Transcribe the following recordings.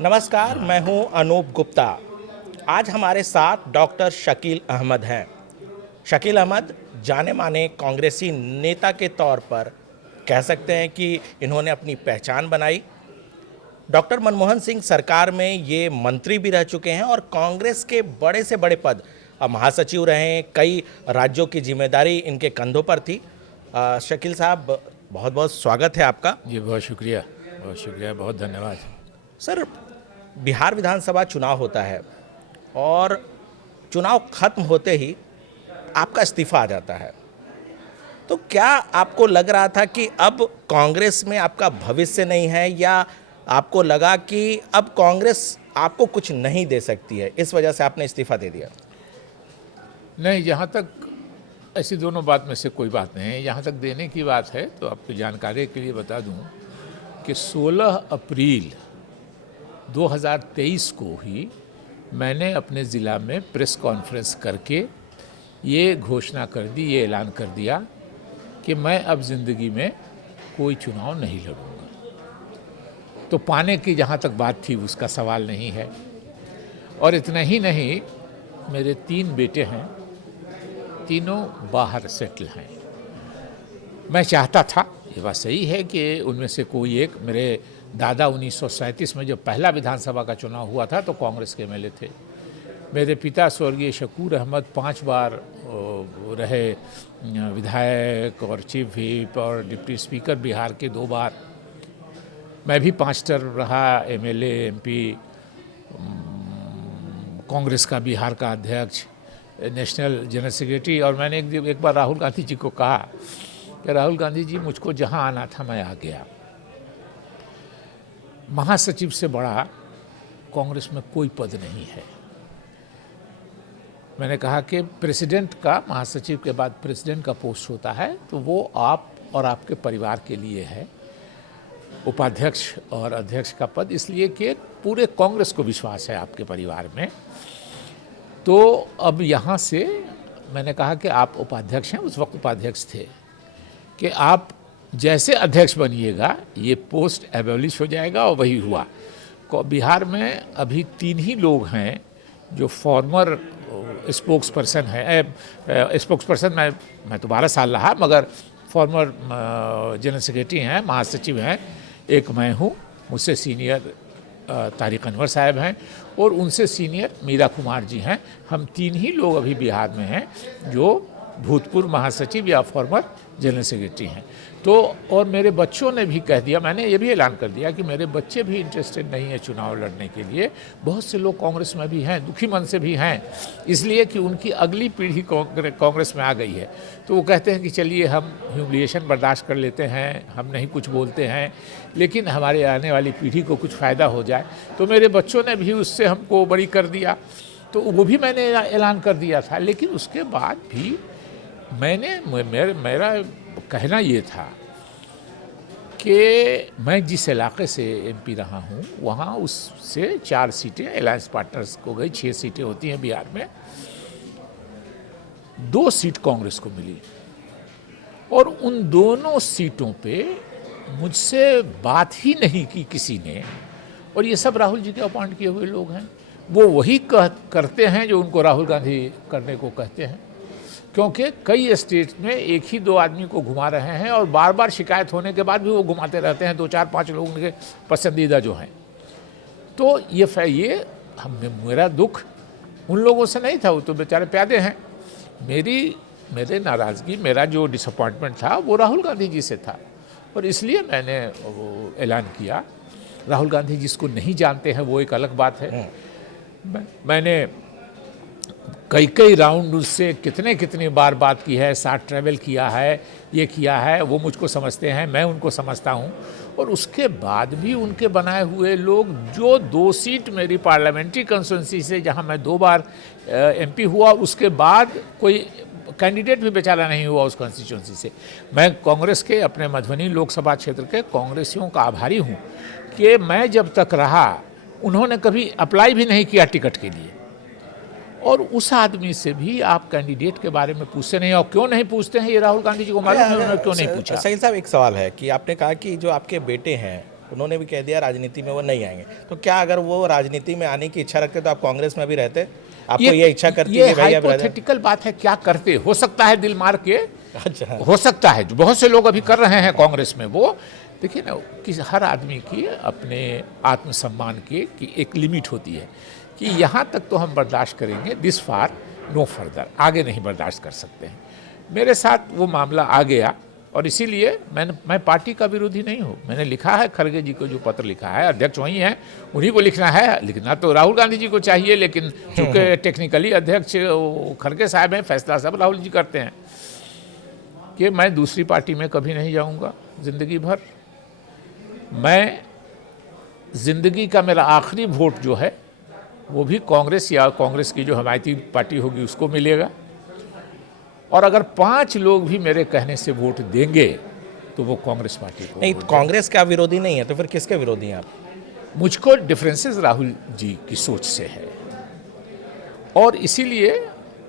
नमस्कार, मैं हूं अनूप गुप्ता। आज हमारे साथ डॉक्टर शकील अहमद हैं। शकील अहमद जाने माने कांग्रेसी नेता के तौर पर कह सकते हैं कि इन्होंने अपनी पहचान बनाई। डॉक्टर मनमोहन सिंह सरकार में ये मंत्री भी रह चुके हैं और कांग्रेस के बड़े से बड़े पद, महासचिव रहे हैं। कई राज्यों की जिम्मेदारी इनके कंधों पर थी। शकील साहब, बहुत बहुत स्वागत है आपका। जी बहुत शुक्रिया, बहुत धन्यवाद। सर, बिहार विधानसभा चुनाव होता है और चुनाव खत्म होते ही आपका इस्तीफा आ जाता है। तो क्या आपको लग रहा था कि अब कांग्रेस में आपका भविष्य नहीं है, या आपको लगा कि अब कांग्रेस आपको कुछ नहीं दे सकती है, इस वजह से आपने इस्तीफा दे दिया? नहीं, जहाँ तक ऐसी दोनों बात में से कोई बात नहीं है। जहाँ तक देने की बात है तो आपकी जानकारी के लिए बता दूँ कि 16 अप्रैल 2023 को ही मैंने अपने ज़िला में प्रेस कॉन्फ्रेंस करके ये घोषणा कर दी, ये ऐलान कर दिया कि मैं अब ज़िंदगी में कोई चुनाव नहीं लड़ूंगा। तो पाने की जहाँ तक बात थी उसका सवाल नहीं है। और इतना ही नहीं, मेरे 3 बेटे हैं, तीनों बाहर सेटल हैं। मैं चाहता था, ये बात सही है कि उनमें से कोई एक, मेरे दादा 1937 में जब पहला विधानसभा का चुनाव हुआ था तो कांग्रेस के एमएलए थे। मेरे पिता स्वर्गीय शकूर अहमद 5 बार रहे विधायक और चीफ व्हिप और डिप्टी स्पीकर बिहार के 2 बार। मैं भी 5 टर्म रहा एमएलए, एमपी, कांग्रेस का बिहार का अध्यक्ष, नेशनल जनरल सेक्रेटरी। और मैंने एक बार राहुल गांधी जी को कहा कि राहुल गांधी जी, मुझको जहां आना था मैं आ गया। महासचिव से बड़ा कांग्रेस में कोई पद नहीं है। मैंने कहा कि प्रेसिडेंट का, महासचिव के बाद प्रेसिडेंट का पोस्ट होता है तो वो आप और आपके परिवार के लिए है। उपाध्यक्ष और अध्यक्ष का पद इसलिए कि पूरे कांग्रेस को विश्वास है आपके परिवार में। तो अब यहाँ से मैंने कहा कि आप उपाध्यक्ष हैं, उस वक्त उपाध्यक्ष थे, कि आप जैसे अध्यक्ष बनिएगा ये पोस्ट एबॉलिश हो जाएगा। और वही हुआ। बिहार में अभी 3 ही लोग हैं जो फॉर्मर स्पोक्स पर्सन है। स्पोक्स पर्सन मैं तो 12 साल रहा, मगर फॉर्मर जनरल सेक्रेटरी हैं, महासचिव हैं। एक मैं हूँ, मुझसे सीनियर तारिक अनवर साहब हैं और उनसे सीनियर मीरा कुमार जी हैं। हम 3 ही लोग अभी बिहार में हैं जो भूतपूर्व महासचिव या फॉर्मर जनरल सेक्रेटरी हैं। तो और मेरे बच्चों ने भी कह दिया, मैंने ये भी ऐलान कर दिया कि मेरे बच्चे भी इंटरेस्टेड नहीं है चुनाव लड़ने के लिए। बहुत से लोग कांग्रेस में भी हैं, दुखी मन से भी हैं, इसलिए कि उनकी अगली पीढ़ी कांग्रेस में आ गई है। तो वो कहते हैं कि चलिए हम ह्यूमिलिएशन बर्दाश्त कर लेते हैं, हम नहीं कुछ बोलते हैं, लेकिन हमारे आने वाली पीढ़ी को कुछ फ़ायदा हो जाए। तो मेरे बच्चों ने भी उससे हमको बरी कर दिया, तो वो भी मैंने ऐलान कर दिया था। लेकिन उसके बाद भी मेरा कहना ये था कि मैं जिस इलाके से एमपी रहा हूँ वहाँ उससे 4 सीटें अलायंस पार्टनर्स को गई। 6 सीटें होती हैं बिहार में, 2 सीट कांग्रेस को मिली। और उन दोनों सीटों पे मुझसे बात ही नहीं की किसी ने। और ये सब राहुल जी के अपॉइंट किए हुए लोग हैं। वो वही करते हैं जो उनको राहुल गांधी करने को कहते हैं, क्योंकि कई स्टेट में 1 ही 2 आदमी को घुमा रहे हैं और बार बार शिकायत होने के बाद भी वो घुमाते रहते हैं, 2 4 5 लोग उनके पसंदीदा जो हैं। तो ये मेरा दुख उन लोगों से नहीं था, वो तो बेचारे प्यादे हैं। मेरे नाराज़गी, मेरा जो डिसअपॉइंटमेंट था वो राहुल गांधी जी से था। और इसलिए मैंने वो ऐलान किया। राहुल गांधी जिसको नहीं जानते हैं वो एक अलग बात है। मैंने कई राउंड उससे कितने बार बात की है, साथ ट्रैवल किया है, ये किया है। वो मुझको समझते हैं, मैं उनको समझता हूँ। और उसके बाद भी उनके बनाए हुए लोग, जो 2 सीट मेरी पार्लियामेंट्री कंस्टिट्यूंसी से, जहाँ मैं 2 बार एमपी हुआ, उसके बाद कोई कैंडिडेट भी बेचारा नहीं हुआ उस कॉन्स्टिट्यूंसी से। मैं कांग्रेस के, अपने मधुबनी लोकसभा क्षेत्र के कांग्रेसियों का आभारी हूँ कि मैं जब तक रहा उन्होंने कभी अप्लाई भी नहीं किया टिकट के लिए। और उस आदमी से भी आप कैंडिडेट के बारे में पूछते नहीं, और क्यों नहीं पूछते हैं ये राहुल गांधी जी को मालूम है, उन्होंने क्यों नहीं पूछा। सही साहब, एक सवाल है कि आपने कहा कि जो आपके बेटे हैं उन्होंने भी कह दिया राजनीति में वो नहीं आएंगे। तो क्या अगर वो राजनीति में आने की इच्छा रखते तो आप कांग्रेस में भी रहते? आपको ये इच्छा करती ये कि भाई अब रहते? हाइपोथेटिकल बात है, क्या करते, हो सकता है दिल मार के, अच्छा, हो सकता है, जो बहुत से लोग अभी कर रहे हैं कांग्रेस में। वो देखिए ना कि हर आदमी की अपने आत्मसम्मान की एक लिमिट होती है कि यहाँ तक तो हम बर्दाश्त करेंगे, दिस फार नो फर्दर, आगे नहीं बर्दाश्त कर सकते हैं। मेरे साथ वो मामला आ गया और इसीलिए मैं पार्टी का विरोधी नहीं हूँ। मैंने लिखा है खड़गे जी को जो पत्र लिखा है, अध्यक्ष वही हैं, उन्हीं को लिखना है। लिखना तो राहुल गांधी जी को चाहिए, लेकिन चूंकि टेक्निकली अध्यक्ष खड़गे साहब हैं, फैसला सब राहुल जी करते हैं कि मैं दूसरी पार्टी में कभी नहीं जाऊँगा ज़िंदगी भर। मैं ज़िंदगी का मेरा आखिरी वोट जो है वो भी कांग्रेस या कांग्रेस की जो हमायती पार्टी होगी उसको मिलेगा। और अगर 5 लोग भी मेरे कहने से वोट देंगे तो वो कांग्रेस पार्टी को नहीं, वोट कांग्रेस का विरोधी नहीं है तो फिर किसके विरोधी हैं आप? देंगे। मुझको डिफरेंसेस राहुल जी की सोच से है और इसीलिए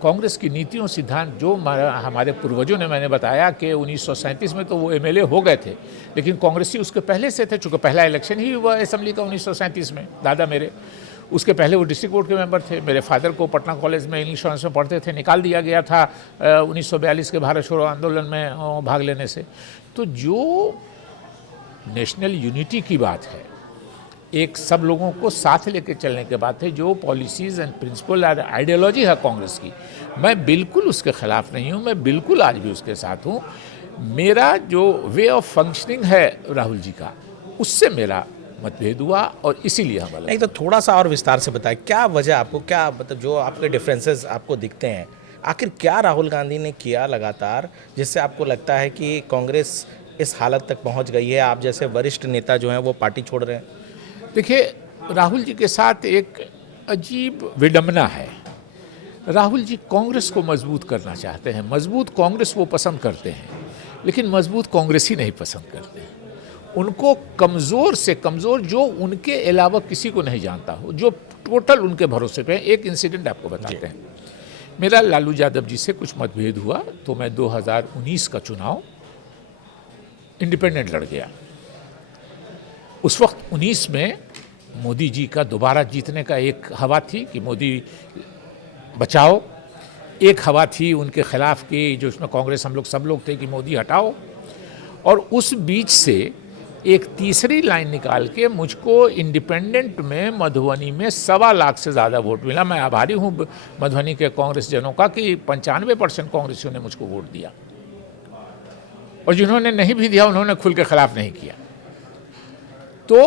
कांग्रेस की नीतियों सिद्धांत जो हमारे पूर्वजों ने, मैंने बताया कि 1937 में तो वो एमएलए हो गए थे, लेकिन कांग्रेसी उसके पहले से थे, चूँकि पहला इलेक्शन ही हुआ असेंबली का 1937 में, दादा मेरे। उसके पहले वो डिस्ट्रिक्ट बोर्ड के मेंबर थे। मेरे फादर को पटना कॉलेज में इंग्लिश ऑनर्स में पढ़ते थे, निकाल दिया गया था 1942 के भारत छोड़ो आंदोलन में भाग लेने से। तो जो नेशनल यूनिटी की बात है, एक सब लोगों को साथ लेकर चलने के बात है, जो पॉलिसीज़ एंड प्रिंसिपल और आइडियोलॉजी है कांग्रेस की, मैं बिल्कुल उसके ख़िलाफ़ नहीं हूँ। मैं बिल्कुल आज भी उसके साथ हूँ। मेरा जो वे ऑफ फंक्शनिंग है राहुल जी का, उससे मेरा मतभेद हुआ और इसीलिए हम अलग। नहीं तो थोड़ा सा और विस्तार से बताएं, क्या वजह आपको, क्या मतलब जो आपके डिफरेंसेस आपको दिखते हैं, आखिर क्या राहुल गांधी ने किया लगातार जिससे आपको लगता है कि कांग्रेस इस हालत तक पहुंच गई है, आप जैसे वरिष्ठ नेता जो हैं वो पार्टी छोड़ रहे हैं? देखिए, राहुल जी के साथ एक अजीब विडंबना है। राहुल जी कांग्रेस को मजबूत करना चाहते हैं, मजबूत कांग्रेस वो पसंद करते हैं, लेकिन मजबूत कांग्रेसी नहीं पसंद करते हैं। उनको कमज़ोर से कमज़ोर, जो उनके अलावा किसी को नहीं जानता हो, जो टोटल उनके भरोसे पे है। एक इंसिडेंट आपको बताते हैं। मेरा लालू यादव जी से कुछ मतभेद हुआ तो मैं 2019 का चुनाव इंडिपेंडेंट लड़ गया। उस वक्त 19 में मोदी जी का दोबारा जीतने का एक हवा थी कि मोदी बचाओ, एक हवा थी उनके खिलाफ की जो उसमें कांग्रेस हम लोग सब लोग थे कि मोदी हटाओ। और उस बीच से एक तीसरी लाइन निकाल के मुझको इंडिपेंडेंट में मधुबनी में 1.25 लाख से ज़्यादा वोट मिला। मैं आभारी हूँ मधुबनी के कांग्रेस जनों का कि 95% कांग्रेसियों ने मुझको वोट दिया, और जिन्होंने नहीं भी दिया उन्होंने खुल के खिलाफ नहीं किया। तो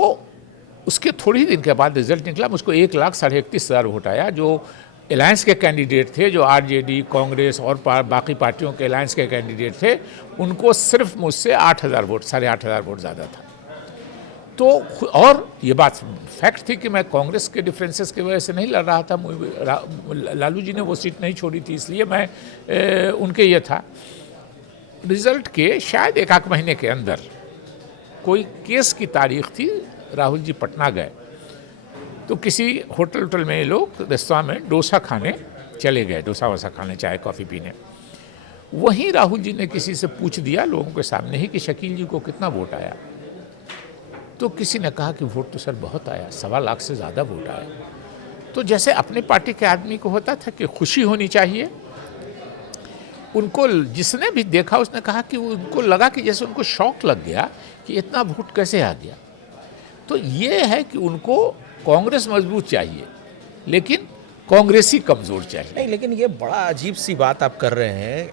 उसके थोड़ी ही दिन के बाद रिजल्ट निकला, मुझको 1,31,30,000 वोट आया। जो अलायंस के कैंडिडेट थे, जो आरजेडी, कांग्रेस और बाकी पार्टियों के अलायंस के कैंडिडेट थे, उनको सिर्फ मुझसे 8,000 वोट, 8,500 वोट ज़्यादा था। तो और ये बात फैक्ट थी कि मैं कांग्रेस के डिफरेंसेस की वजह से नहीं लड़ रहा था। लालू जी ने वो सीट नहीं छोड़ी थी, इसलिए मैं उनके ये था। रिजल्ट के शायद 1 महीने के अंदर कोई केस की तारीख थी, राहुल जी पटना गए तो किसी होटल में ये लोग रेस्तरां में डोसा खाने चले गए, डोसा वोसा खाने, चाय कॉफ़ी पीने। वहीं राहुल जी ने किसी से पूछ दिया लोगों के सामने ही कि शकील जी को कितना वोट आया। तो किसी ने कहा कि वोट तो सर बहुत आया, 1.25 लाख से ज़्यादा वोट आया। तो जैसे अपनी पार्टी के आदमी को होता था कि खुशी होनी चाहिए, उनको जिसने भी देखा उसने कहा कि उनको लगा कि जैसे उनको शौक लग गया कि इतना वोट कैसे आ गया। तो ये है कि उनको कांग्रेस मजबूत चाहिए लेकिन कांग्रेसी कमज़ोर चाहिए। नहीं, लेकिन ये बड़ा अजीब सी बात आप कर रहे हैं।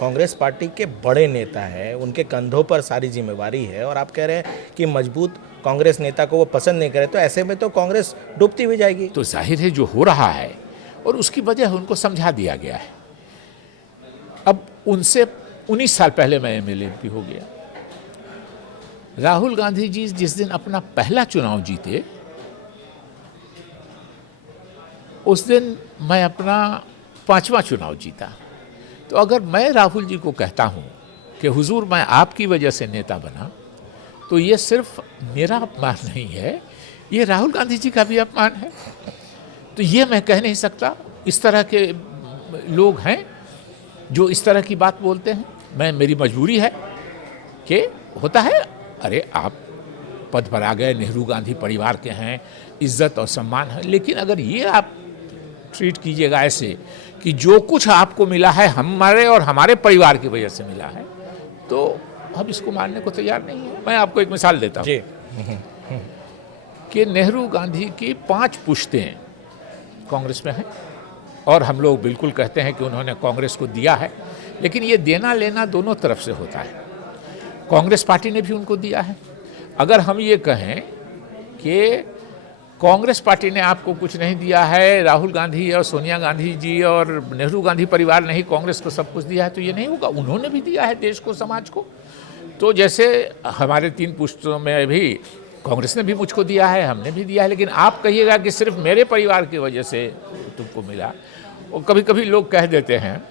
कांग्रेस पार्टी के बड़े नेता हैं, उनके कंधों पर सारी जिम्मेवारी है, और आप कह रहे हैं कि मजबूत कांग्रेस नेता को वो पसंद नहीं करे, तो ऐसे में तो कांग्रेस डूबती हुई जाएगी। तो जाहिर है जो हो रहा है और उसकी वजह उनको समझा दिया गया है। अब उनसे 19 साल पहले मैं एमएलए हो गया। राहुल गांधी जी जिस दिन अपना पहला चुनाव जीते उस दिन मैं अपना 5वां चुनाव जीता। तो अगर मैं राहुल जी को कहता हूँ कि हुजूर मैं आपकी वजह से नेता बना, तो ये सिर्फ मेरा अपमान नहीं है, ये राहुल गांधी जी का भी अपमान है। तो ये मैं कह नहीं सकता। इस तरह के लोग हैं जो इस तरह की बात बोलते हैं। मेरी मजबूरी है कि होता है, अरे आप पद पर आ गए, नेहरू गांधी परिवार के हैं, इज्जत और सम्मान है। लेकिन अगर ये आप ट्रीट कीजिएगा ऐसे कि जो कुछ आपको मिला है हमारे और हमारे परिवार की वजह से मिला है, तो हम इसको मानने को तैयार नहीं है। मैं आपको एक मिसाल देता हूँ कि नेहरू गांधी की 5 पुश्तें कांग्रेस में हैं और हम लोग बिल्कुल कहते हैं कि उन्होंने कांग्रेस को दिया है, लेकिन ये देना लेना दोनों तरफ से होता है। कांग्रेस पार्टी ने भी उनको दिया है। अगर हम ये कहें कि कांग्रेस पार्टी ने आपको कुछ नहीं दिया है, राहुल गांधी और सोनिया गांधी जी और नेहरू गांधी परिवार ने ही कांग्रेस को सब कुछ दिया है, तो ये नहीं होगा। उन्होंने भी दिया है देश को, समाज को। तो जैसे हमारे 3 पुश्तों में भी कांग्रेस ने भी मुझको दिया है, हमने भी दिया है, लेकिन आप कहिएगा कि सिर्फ मेरे परिवार की वजह से तुमको मिला। और कभी कभी लोग कह देते हैं,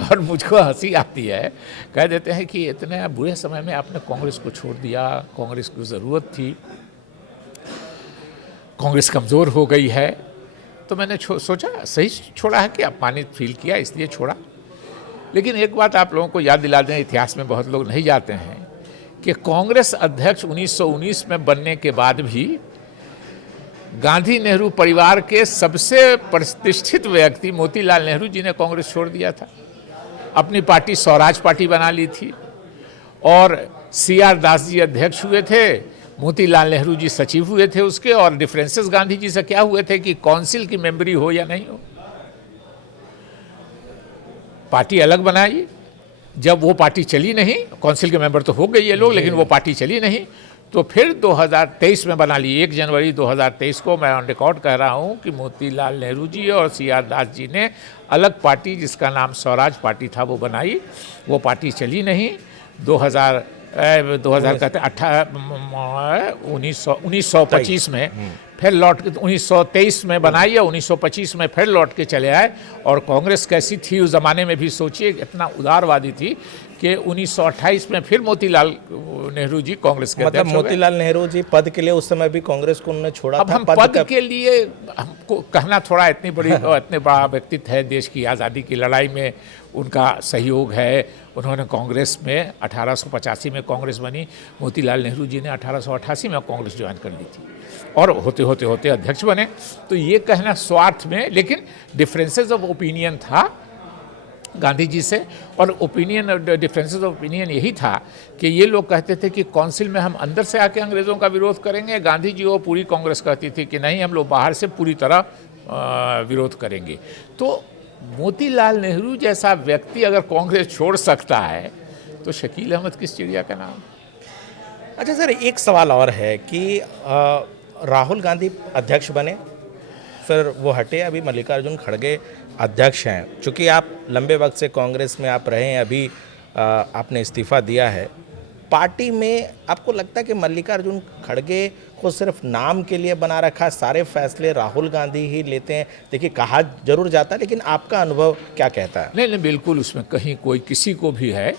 और मुझको हंसी आती है, कह देते हैं कि इतने बुरे समय में आपने कांग्रेस को छोड़ दिया, कांग्रेस को ज़रूरत थी, कांग्रेस कमज़ोर हो गई है। तो मैंने सोचा सही छोड़ा है कि अपमानित फील किया, इसलिए छोड़ा। लेकिन एक बात आप लोगों को याद दिला दें, इतिहास में बहुत लोग नहीं जाते हैं कि कांग्रेस अध्यक्ष 1919 में बनने के बाद भी गांधी नेहरू परिवार के सबसे प्रतिष्ठित व्यक्ति मोतीलाल नेहरू जी ने कांग्रेस छोड़ दिया था। अपनी पार्टी स्वराज पार्टी बना ली थी और CR दास जी अध्यक्ष हुए थे, मोतीलाल नेहरू जी सचिव हुए थे उसके, और डिफरेंसेस गांधी जी से क्या हुए थे कि काउंसिल की मेंबरी हो या नहीं हो। पार्टी अलग बनाई, जब वो पार्टी चली नहीं, काउंसिल के मेंबर तो हो गए ये लोग, लेकिन वो पार्टी चली नहीं, तो फिर 2023 में बना ली। 1 जनवरी 2023 को मैं ऑन रिकॉर्ड कह रहा हूँ कि मोतीलाल नेहरू जी और CR दास जी ने अलग पार्टी जिसका नाम स्वराज पार्टी था वो बनाई। वो पार्टी चली नहीं। 1925 में फिर लौट के 1923 में बनाई और 1925 में फिर लौट के चले आए। और कांग्रेस कैसी थी उस ज़माने में भी सोचिए, इतना उदारवादी थी कि 1928 में फिर मोतीलाल नेहरू जी कांग्रेस के मतलब मोतीलाल नेहरू जी पद के लिए उस समय भी कांग्रेस को उन्होंने छोड़ा अब था। हम पद के लिए हमको कहना थोड़ा इतनी बड़ा व्यक्तित्व है, देश की आज़ादी की लड़ाई में उनका सहयोग है। उन्होंने कांग्रेस में 1885 में कांग्रेस बनी, मोतीलाल नेहरू जी ने 1888 में कांग्रेस ज्वाइन कर ली थी और होते होते होते अध्यक्ष बने। तो ये कहना स्वार्थ में, लेकिन डिफरेंसेस ऑफ ओपिनियन था गांधी जी से, और ओपिनियन डिफरेंसेस ऑफ ओपिनियन यही था कि ये लोग कहते थे कि काउंसिल में हम अंदर से आके अंग्रेज़ों का विरोध करेंगे। गांधी जी वो पूरी कांग्रेस कहती थी कि नहीं, हम लोग बाहर से पूरी तरह विरोध करेंगे। तो मोतीलाल नेहरू जैसा व्यक्ति अगर कांग्रेस छोड़ सकता है तो शकील अहमद किस चिड़िया का नाम। अच्छा सर, एक सवाल और है कि राहुल गांधी अध्यक्ष बने, फिर वो हटे, अभी मल्लिकार्जुन खड़गे अध्यक्ष हैं। चूँकि आप लंबे वक्त से कांग्रेस में आप रहे हैं, अभी आपने इस्तीफ़ा दिया है, पार्टी में आपको लगता है कि मल्लिकार्जुन खड़गे को सिर्फ नाम के लिए बना रखा, सारे फैसले राहुल गांधी ही लेते हैं? देखिए, कहा जरूर जाता है, लेकिन आपका अनुभव क्या कहता है? नहीं, बिल्कुल उसमें कहीं कोई किसी को भी है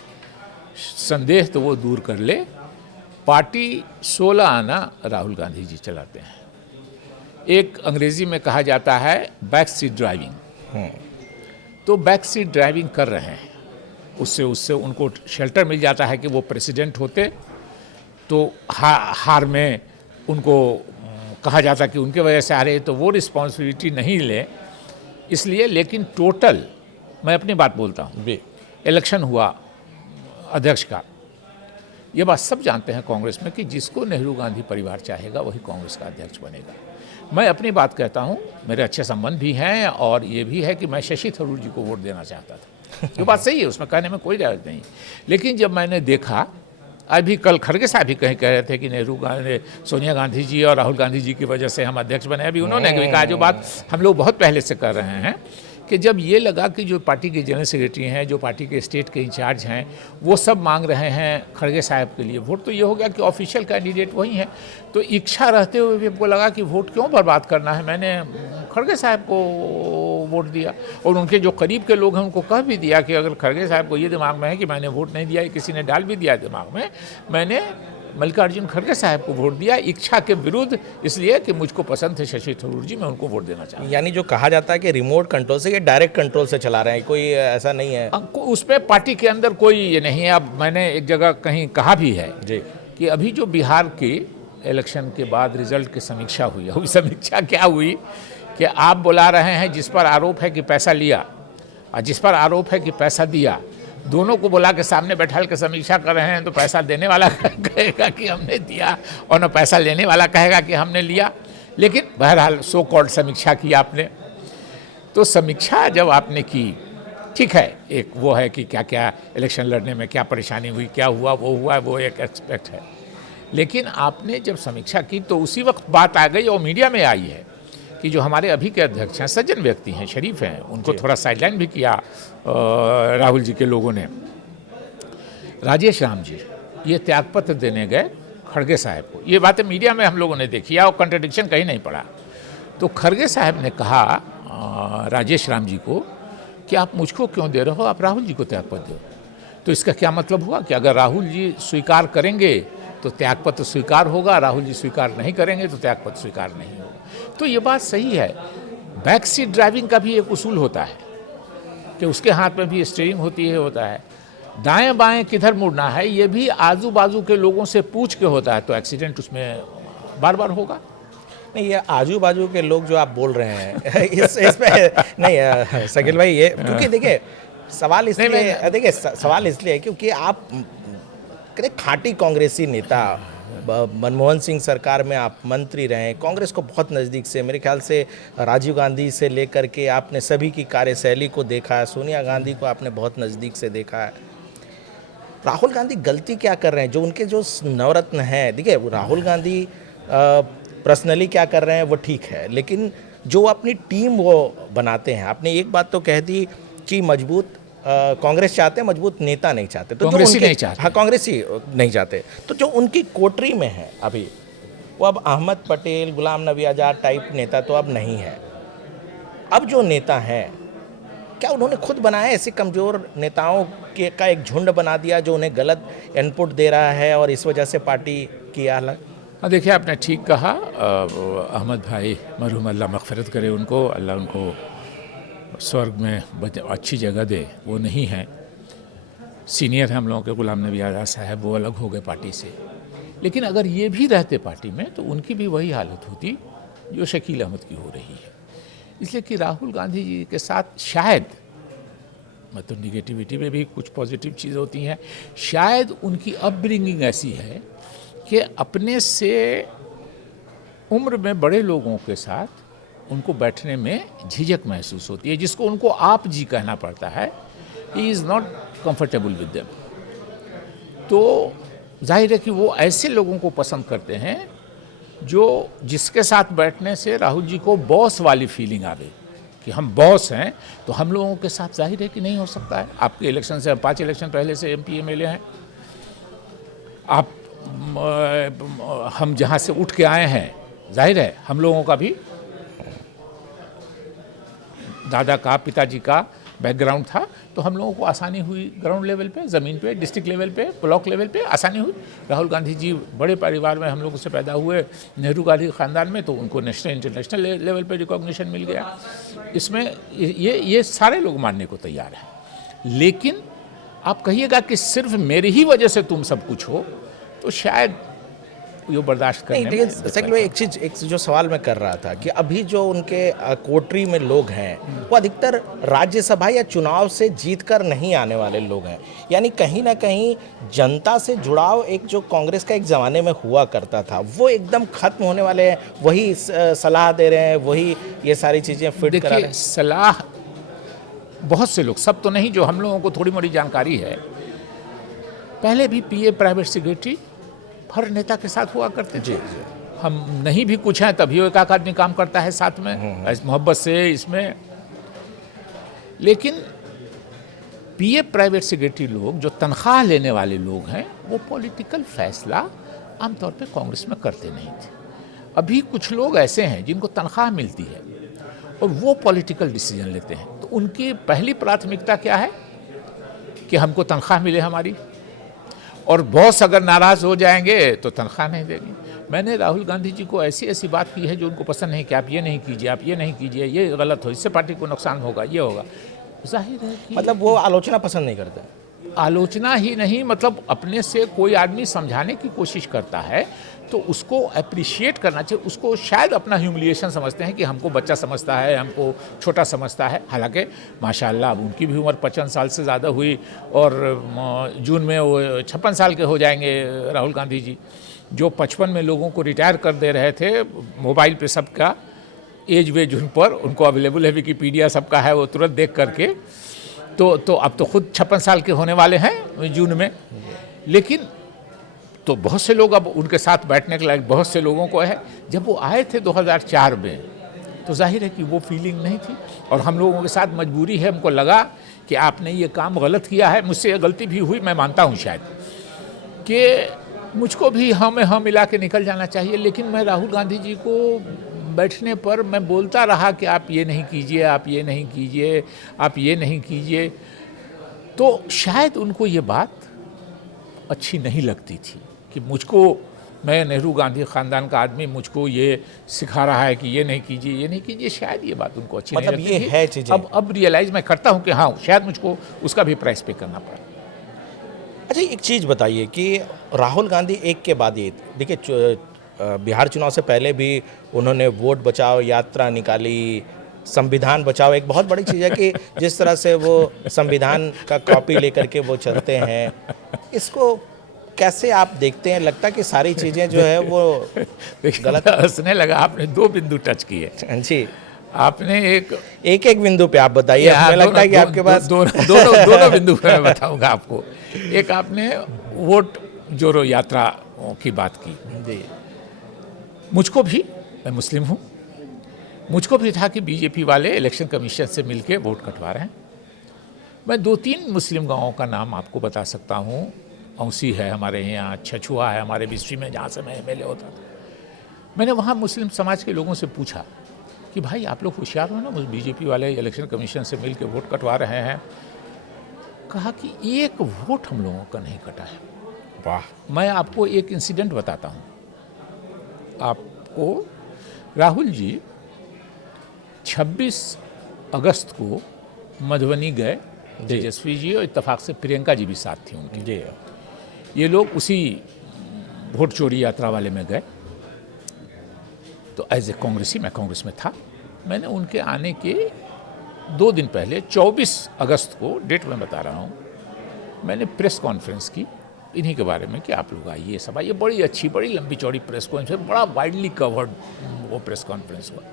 संदेह तो वो दूर कर ले। पार्टी 16 आना राहुल गांधी जी चलाते हैं। एक अंग्रेजी में कहा जाता है बैक सीट ड्राइविंग। तो बैक सीट ड्राइविंग कर रहे हैं, उससे उनको शेल्टर मिल जाता है कि वो प्रेसिडेंट होते तो हार में उनको कहा जाता कि उनके वजह से आ रहे, तो वो रिस्पॉन्सिबिलिटी नहीं ले इसलिए। लेकिन टोटल मैं अपनी बात बोलता हूँ, इलेक्शन हुआ अध्यक्ष का, ये बात सब जानते हैं कांग्रेस में कि जिसको नेहरू गांधी परिवार चाहेगा वही कांग्रेस का अध्यक्ष बनेगा। मैं अपनी बात कहता हूँ, मेरे अच्छे संबंध भी हैं और ये भी है कि मैं शशि थरूर जी को वोट देना चाहता था। ये बात सही है, उसमें कहने में कोई राज नहीं। लेकिन जब मैंने देखा, अभी कल खड़गे साहब भी कह रहे थे कि सोनिया गांधी जी और राहुल गांधी जी की वजह से हम अध्यक्ष बने। अभी उन्होंने भी कहा, जो बात हम लोग बहुत पहले से कर रहे हैं, कि जब ये लगा कि जो पार्टी के जनरल सेक्रेटरी हैं, जो पार्टी के स्टेट के इंचार्ज हैं, वो सब मांग रहे हैं खड़गे साहब के लिए वोट, तो ये हो गया कि ऑफिशियल कैंडिडेट वही हैं। तो इच्छा रहते हुए भी हमको लगा कि वोट क्यों बर्बाद करना है, मैंने खड़गे साहब को वोट दिया। और उनके जो करीब के लोग हैं उनको कह भी दिया कि अगर खड़गे साहब को ये दिमाग में है कि मैंने वोट नहीं दिया, किसी ने डाल भी दिया दिमाग में, मैंने मल्लिकार्जुन खड़गे साहब को वोट दिया इच्छा के विरुद्ध, इसलिए कि मुझको पसंद थे शशि थरूर जी, मैं उनको वोट देना चाहता हूं। यानी जो कहा जाता है कि रिमोट कंट्रोल से, ये डायरेक्ट कंट्रोल से चला रहे हैं, कोई ऐसा नहीं है उसमें पार्टी के अंदर कोई ये नहीं है। अब मैंने एक जगह कहीं कहा भी है जी कि अभी जो बिहार की इलेक्शन के बाद रिजल्ट की समीक्षा हुई। अभी समीक्षा क्या हुई कि आप बुला रहे हैं जिस पर आरोप है कि पैसा लिया और जिस पर आरोप है कि पैसा दिया, दोनों को बुला के सामने बैठाल के समीक्षा कर रहे हैं, तो पैसा देने वाला कहेगा कि हमने दिया और न पैसा लेने वाला कहेगा कि हमने लिया। लेकिन बहरहाल सो कॉल्ड समीक्षा की आपने। तो समीक्षा जब आपने की, ठीक है, एक वो है कि क्या क्या इलेक्शन लड़ने में क्या परेशानी हुई, क्या हुआ, वो एक एक्सपेक्ट है। लेकिन आपने जब समीक्षा की तो उसी वक्त बात आ गई और मीडिया में आई है कि जो हमारे अभी के अध्यक्ष हैं, सज्जन व्यक्ति हैं, शरीफ हैं, उनको थोड़ा साइडलाइन भी किया राहुल जी के लोगों ने। राजेश राम जी ये त्यागपत्र देने गए खड़गे साहब को, ये बातें मीडिया में हम लोगों ने देखी और कंट्रडिक्शन कहीं नहीं पड़ा। तो खड़गे साहब ने कहा राजेश राम जी को कि आप मुझको क्यों दे रहे हो, आप राहुल जी को त्यागपत्र दो। तो इसका क्या मतलब हुआ कि अगर राहुल जी स्वीकार करेंगे तो त्यागपत्र स्वीकार होगा, राहुल जी स्वीकार नहीं करेंगे तो त्यागपत्र स्वीकार नहीं होगा। तो ये बात सही है। बैक सीट ड्राइविंग का भी एक उसूल होता है कि उसके हाथ में भी स्टीयरिंग होता है। दाएं बाएं किधर मुड़ना है ये भी आजू बाजू के लोगों से पूछ के होता है, तो एक्सीडेंट उसमें बार बार होगा। नहीं, ये आजू बाजू के लोग जो आप बोल रहे हैं इस पे नहीं शकील भाई, ये क्योंकि देखिए सवाल इसलिए है क्योंकि आप खाँटी कांग्रेसी नेता, मनमोहन सिंह सरकार में आप मंत्री रहे, कांग्रेस को बहुत नज़दीक से, मेरे ख्याल से राजीव गांधी से लेकर के आपने सभी की कार्यशैली को देखा है, सोनिया गांधी को आपने बहुत नज़दीक से देखा है। राहुल गांधी गलती क्या कर रहे हैं? जो उनके जो नवरत्न हैं, देखिए राहुल गांधी पर्सनली क्या कर रहे हैं वो ठीक है, लेकिन जो अपनी टीम वो बनाते हैं, आपने एक बात तो कह दी कि मजबूत कांग्रेस चाहते हैं, मजबूत नेता नहीं चाहते। तो कांग्रेसी नहीं चाहते, हाँ कांग्रेसी नहीं चाहते। तो जो उनकी कोटरी में है अभी, वो अब अहमद पटेल, गुलाम नबी आज़ाद टाइप नेता तो अब नहीं है। अब जो नेता हैं, क्या उन्होंने खुद बनाया ऐसे कमज़ोर नेताओं के का एक झुंड बना दिया जो उन्हें गलत इनपुट दे रहा है और इस वजह से पार्टी की हालत? हाँ, देखिए आपने ठीक कहा। अहमद भाई मरहूम, अल्लाह मग़फ़िरत करे उनको, अल्लाह उनको स्वर्ग में अच्छी जगह दे। वो नहीं है, सीनियर हैं हम लोगों के, गुलाम नबी आज़ाद साहब, वो अलग हो गए पार्टी से। लेकिन अगर ये भी रहते पार्टी में तो उनकी भी वही हालत होती जो शकील अहमद की हो रही है। इसलिए कि राहुल गांधी जी के साथ शायद, मतलब निगेटिविटी में भी कुछ पॉजिटिव चीज़ होती हैं, शायद उनकी अपब्रिंगिंग ऐसी है कि अपने से उम्र में बड़े लोगों के साथ उनको बैठने में झिझक महसूस होती है, जिसको उनको आप जी कहना पड़ता है। He is not comfortable with them. तो जाहिर है कि वो ऐसे लोगों को पसंद करते हैं जो जिसके साथ बैठने से राहुल जी को बॉस वाली फीलिंग आवे कि हम बॉस हैं, तो हम लोगों के साथ जाहिर है कि नहीं हो सकता है। आपके इलेक्शन से 5 इलेक्शन पहले से MP MLA हैं, आप हम जहाँ से उठ के आए हैं, जाहिर है हम लोगों का भी दादा का, पिताजी का बैकग्राउंड था, तो हम लोगों को आसानी हुई ग्राउंड लेवल पे, ज़मीन पे, डिस्ट्रिक्ट लेवल पे, ब्लॉक लेवल पे आसानी हुई। राहुल गांधी जी बड़े परिवार में हम लोगों से पैदा हुए, नेहरू गांधी ख़ानदान में, तो उनको नेशनल इंटरनेशनल लेवल पे रिकॉग्निशन मिल गया। इसमें ये सारे लोग मानने को तैयार हैं। लेकिन आप कहिएगा कि सिर्फ मेरी ही वजह से तुम सब कुछ हो, तो शायद ये बर्दाश्त करने में। लेकिन एक जो सवाल मैं कर रहा था कि अभी जो उनके कोटरी में लोग हैं वो अधिकतर राज्यसभा या चुनाव से जीतकर नहीं आने वाले लोग हैं, यानी कहीं ना कहीं जनता से जुड़ाव एक जो कांग्रेस का एक ज़माने में हुआ करता था वो एकदम खत्म होने वाले हैं। वही सलाह दे रहे हैं, वही ये सारी चीज़ें फिट करा रहे हैं। सलाह बहुत से लोग, सब तो नहीं, जो हम लोगों को थोड़ी मोड़ी जानकारी है, पहले भी PA प्राइवेट सेक्रेटरी हर नेता के साथ हुआ करते थे। हम नहीं भी कुछ हैं तभी एक आदमी काम करता है साथ में, इस मोहब्बत से इसमें। लेकिन PA प्राइवेट सेक्रेटरी लोग, जो तनख्वाह लेने वाले लोग हैं, वो पॉलिटिकल फैसला आमतौर पे कांग्रेस में करते नहीं थे। अभी कुछ लोग ऐसे हैं जिनको तनख्वाह मिलती है और वो पॉलिटिकल डिसीजन लेते हैं। तो उनकी पहली प्राथमिकता क्या है कि हमको तनख्वाह मिले हमारी, और बॉस अगर नाराज़ हो जाएंगे तो तनख्वाह नहीं देंगे। मैंने राहुल गांधी जी को ऐसी ऐसी बात की है जो उनको पसंद नहीं, कि आप ये नहीं कीजिए, आप ये नहीं कीजिए, ये गलत हो, इससे पार्टी को नुकसान होगा, ये होगा। जाहिर है कि मतलब वो आलोचना पसंद नहीं करते। आलोचना ही नहीं, मतलब अपने से कोई आदमी समझाने की कोशिश करता है तो उसको अप्रिशिएट करना चाहिए। उसको शायद अपना ह्यूमिलिएशन समझते हैं कि हमको बच्चा समझता है, हमको छोटा समझता है। हालांकि माशाल्लाह अब उनकी भी उम्र 55 साल से ज़्यादा हुई और जून में वो 56 साल के हो जाएंगे राहुल गांधी जी, जो 55 में लोगों को रिटायर कर दे रहे थे। मोबाइल पे सबका एज वेज उन पर उनको अवेलेबल है, विकीपीडिया सबका है, वो तुरंत देख करके तो अब तो खुद 56 साल के होने वाले हैं जून में। लेकिन तो बहुत से लोग अब उनके साथ बैठने के लायक बहुत से लोगों को है। जब वो आए थे 2004 में तो जाहिर है कि वो फीलिंग नहीं थी, और हम लोगों के साथ मजबूरी है। हमको लगा कि आपने ये काम गलत किया है, मुझसे ये गलती भी हुई, मैं मानता हूँ शायद कि मुझको भी हाँ मिला के निकल जाना चाहिए। लेकिन मैं राहुल गांधी जी को बैठने पर मैं बोलता रहा कि आप ये नहीं कीजिए, आप ये नहीं कीजिए, आप ये नहीं कीजिए, तो शायद उनको ये बात अच्छी नहीं लगती थी कि मुझको, मैं नेहरू गांधी ख़ानदान का आदमी, मुझको ये सिखा रहा है कि ये नहीं कीजिए, ये नहीं कीजिए। शायद ये बात उनको अच्छी मतलब नहीं लगती ये थी। है चीज़ें। अब रियलाइज़ मैं करता हूँ कि हाँ शायद मुझको उसका भी प्राइस पे करना पड़ा। अच्छा, एक चीज़ बताइए कि राहुल गांधी एक के बाद एक, देखिए बिहार चुनाव से पहले भी उन्होंने वोट बचाओ यात्रा निकाली, संविधान बचाओ। एक बहुत बड़ी चीज़ है कि जिस तरह से वो संविधान का कॉपी लेकर के वो चलते हैं, इसको कैसे आप देखते हैं? लगता है कि सारी चीज़ें जो है वो गलत। हंसने लगा, आपने दो बिंदु टच किए। जी, आपने एक एक बिंदु पे आप बताइए। हमें लगता है कि आपके पास दोनों बिंदु पे मैं बताऊंगा आपको। एक आपने वोट जोड़ो यात्रा की बात की। जी मुझको भी, मैं मुस्लिम हूँ, मुझको भी था कि बीजेपी वाले इलेक्शन कमीशन से मिलके वोट कटवा रहे हैं। मैं 2-3 मुस्लिम गांवों का नाम आपको बता सकता हूँ। औसी है हमारे यहाँ, छछुआ है हमारे बिस्ट्री में, जहाँ से मैं एमएलए होता था। मैंने वहाँ मुस्लिम समाज के लोगों से पूछा कि भाई आप लोग होशियार हो ना, बीजेपी वाले इलेक्शन कमीशन से मिल के वोट कटवा रहे हैं। कहा कि एक वोट हम लोगों का नहीं कटा है। वाह। मैं आपको एक इंसिडेंट बताता हूँ आपको। राहुल जी 26 अगस्त को मधुबनी गए, तेजस्वी जी और इत्तेफाक से प्रियंका जी भी साथ थी उनकी। जी ये लोग उसी वोट चोरी यात्रा वाले में गए। तो एज ए कांग्रेसी, मैं कांग्रेस में था, मैंने उनके आने के 2 दिन पहले 24 अगस्त को, डेट मैं बता रहा हूँ, मैंने प्रेस कॉन्फ्रेंस की इन्हीं के बारे में कि आप लोग आइए, सब आइए। बड़ी अच्छी, बड़ी लंबी चौड़ी प्रेस कॉन्फ्रेंस, बड़ा वाइडली कवर्ड वो प्रेस कॉन्फ्रेंस हुआ।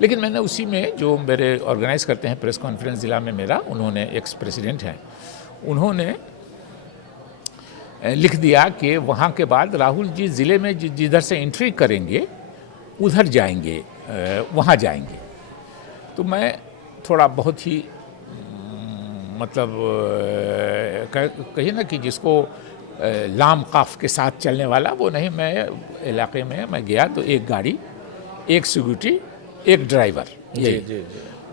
लेकिन मैंने उसी में, जो मेरे ऑर्गेनाइज करते हैं प्रेस कॉन्फ्रेंस ज़िला में मेरा, उन्होंने, एक्स प्रेसिडेंट हैं, उन्होंने लिख दिया कि वहाँ के बाद राहुल जी ज़िले में जिधर से एंट्री करेंगे उधर जाएंगे, वहाँ जाएंगे। तो मैं थोड़ा बहुत ही मतलब कहिए ना कि जिसको लाम काफ के साथ चलने वाला वो नहीं, मैं इलाके में मैं गया तो एक गाड़ी, एक सिक्योरिटी, एक ड्राइवर, यही।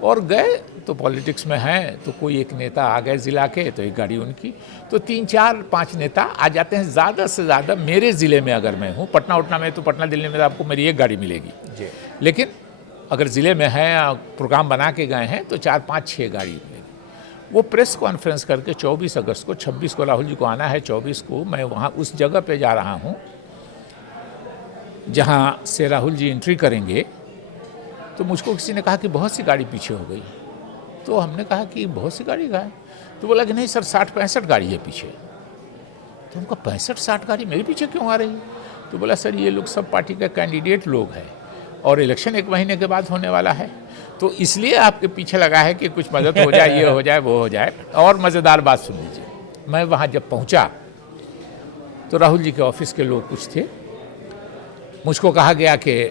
और गए तो पॉलिटिक्स में हैं तो कोई एक नेता आ गए ज़िला के, तो एक गाड़ी उनकी, तो 3-4-5 नेता आ जाते हैं। ज़्यादा से ज़्यादा मेरे ज़िले में अगर मैं हूँ, पटना उटना में, तो पटना दिल्ली में आपको मेरी एक गाड़ी मिलेगी जी। लेकिन अगर ज़िले में हैं, प्रोग्राम बना के गए हैं, तो 4-5-6 गाड़ी मिलेगी। वो प्रेस कॉन्फ्रेंस करके 24 अगस्त को, 26 को राहुल जी को आना है, 24 को मैं वहाँ उस जगह पे जा रहा हूँ जहाँ से राहुल जी एंट्री करेंगे। तो मुझको किसी ने कहा कि बहुत सी गाड़ी पीछे हो गई। तो हमने कहा कि बहुत सी गाड़ी है। तो बोला कि नहीं सर, 60-65 गाड़ी है पीछे। तो हमको 65-60 गाड़ी मेरे पीछे क्यों आ रही है? तो बोला सर ये लोग सब पार्टी के कैंडिडेट लोग हैं और इलेक्शन 1 महीने के बाद होने वाला है, तो इसलिए आपके पीछे लगा है कि कुछ मदद हो जाए, ये हो जाए, वो हो जाए। और मज़ेदार बात सुन लीजिए, मैं वहाँ जब पहुँचा तो राहुल जी के ऑफिस के लोग कुछ थे। मुझको कहा गया कि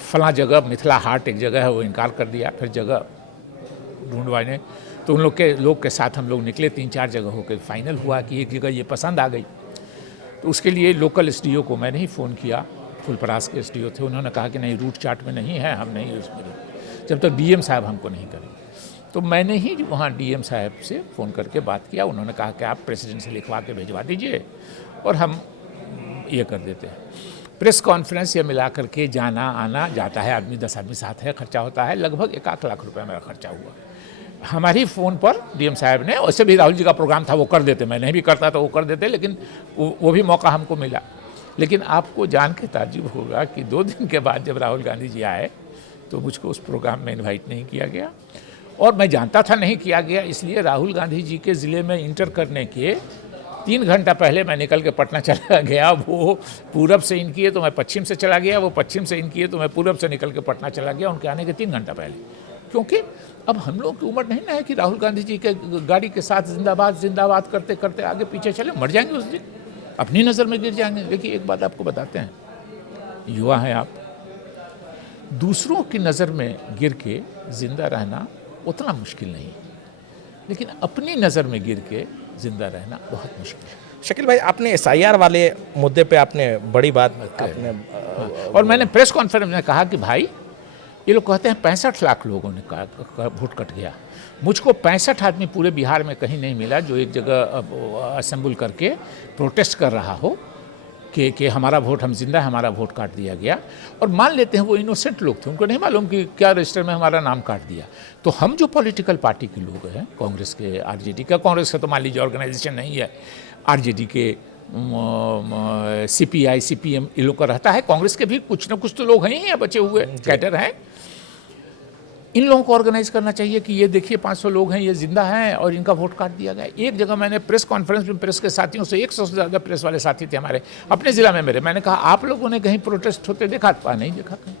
फलां जगह, मिथिला हाट एक जगह है, वो इनकार कर दिया। फिर जगह ढूंढवाने, तो उन लोग के साथ हम लोग निकले, 3-4 जगह होकर फाइनल हुआ कि एक जगह ये पसंद आ गई। तो उसके लिए लोकल एसडीओ को मैंने ही फ़ोन किया, फुलपरास के एसडीओ थे, उन्होंने कहा कि नहीं रूट चार्ट में नहीं है, हम नहीं उसमें, जब तक डीएम साहब हमको नहीं करेंगे। तो मैंने ही वहाँ डीएम साहब से फ़ोन करके बात किया। उन्होंने कहा कि आप प्रेसिडेंट से लिखवा के भिजवा दीजिए और हम ये कर देते हैं। प्रेस कॉन्फ्रेंस ये मिला करके जाना आना जाता है, आदमी 10 आदमी साथ है, खर्चा होता है लगभग 1-8 लाख रुपए मेरा खर्चा हुआ। हमारी फ़ोन पर डीएम साहब ने, वैसे भी राहुल जी का प्रोग्राम था वो कर देते, मैं नहीं भी करता तो वो कर देते, लेकिन वो भी मौका हमको मिला। लेकिन आपको जान के ताज्जुब होगा कि 2 दिन के बाद जब राहुल गांधी जी आए तो मुझको उस प्रोग्राम में इनवाइट नहीं किया गया, और मैं जानता था नहीं किया गया, इसलिए राहुल गांधी जी के ज़िले में इंटर करने के 3 घंटा पहले मैं निकल के पटना चला गया। वो पूरब से इन किए तो मैं पश्चिम से चला गया, वो पश्चिम से इन किए तो मैं पूरब से निकल के पटना चला गया उनके आने के 3 घंटा पहले। क्योंकि अब हम लोग की उम्र नहीं ना है कि राहुल गांधी जी के गाड़ी के साथ जिंदाबाद जिंदाबाद करते करते आगे पीछे चले, मर जाएंगे उस दिन, अपनी नज़र में गिर जाएंगे। देखिए एक बात आपको बताते हैं, युवा हैं आप, दूसरों की नज़र में गिर के जिंदा रहना उतना मुश्किल नहीं, लेकिन अपनी नज़र में गिर के जिंदा रहना बहुत मुश्किल है। शकील भाई, आपने SIR वाले मुद्दे पे आपने बड़ी बात आपने और मैंने प्रेस कॉन्फ्रेंस में कहा कि भाई ये लोग कहते हैं 65 लाख लोगों ने वोट कट गया, मुझको 65 आदमी पूरे बिहार में कहीं नहीं मिला जो एक जगह असेंबल करके प्रोटेस्ट कर रहा हो कि हमारा वोट, हम जिंदा, हमारा वोट काट दिया गया। और मान लेते हैं वो इनोसेंट लोग थे, उनको नहीं मालूम कि क्या रजिस्टर में हमारा नाम काट दिया। तो हम जो पॉलिटिकल पार्टी के लोग हैं, कांग्रेस के, आरजेडी का, कांग्रेस का तो मान लीजिए ऑर्गेनाइजेशन नहीं है, आरजेडी के, CPI CPM ये लोग का रहता है, कांग्रेस के भी कुछ ना कुछ तो लोग हैं ही बचे हुए कैडर हैं। इन लोगों को ऑर्गेनाइज करना चाहिए कि ये देखिए 500 लोग हैं, ये जिंदा हैं और इनका वोट काट दिया गया। एक जगह मैंने प्रेस कॉन्फ्रेंस में प्रेस के साथियों से, 100 से ज़्यादा प्रेस वाले साथी थे हमारे अपने ज़िला में मेरे, मैंने कहा आप लोगों ने कहीं प्रोटेस्ट होते देखा? नहीं देखा कहीं।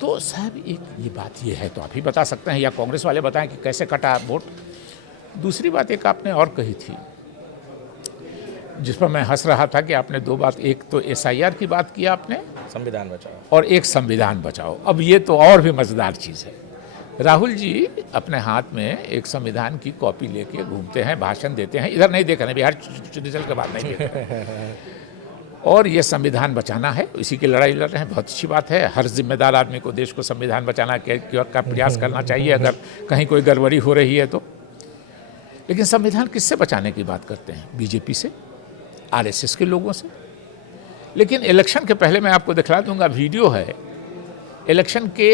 तो साहब एक ये बात ये है, तो आप ही बता सकते हैं या कांग्रेस वाले बताएं कि कैसे कटा वोट। दूसरी बात एक आपने और कही थी जिस पर मैं हंस रहा था कि आपने 2 बात, एक तो SIR की बात किया आपने, संविधान बचाओ, और एक संविधान बचाओ। अब ये तो और भी मज़ेदार चीज़ है। राहुल जी अपने हाथ में एक संविधान की कॉपी लेके घूमते हैं, भाषण देते हैं, इधर नहीं देख रहे, बिहार रिजल्ट के बाद नहीं देख रहे, और ये संविधान बचाना है, इसी की लड़ाई लड़ रहे हैं। बहुत अच्छी बात है, हर जिम्मेदार आदमी को देश को संविधान बचाना का प्रयास करना चाहिए अगर कहीं कोई गड़बड़ी हो रही है तो। लेकिन संविधान किससे बचाने की बात करते हैं? बीजेपी से, RSS के लोगों से। लेकिन इलेक्शन के पहले मैं आपको दिखला दूंगा, वीडियो है, इलेक्शन के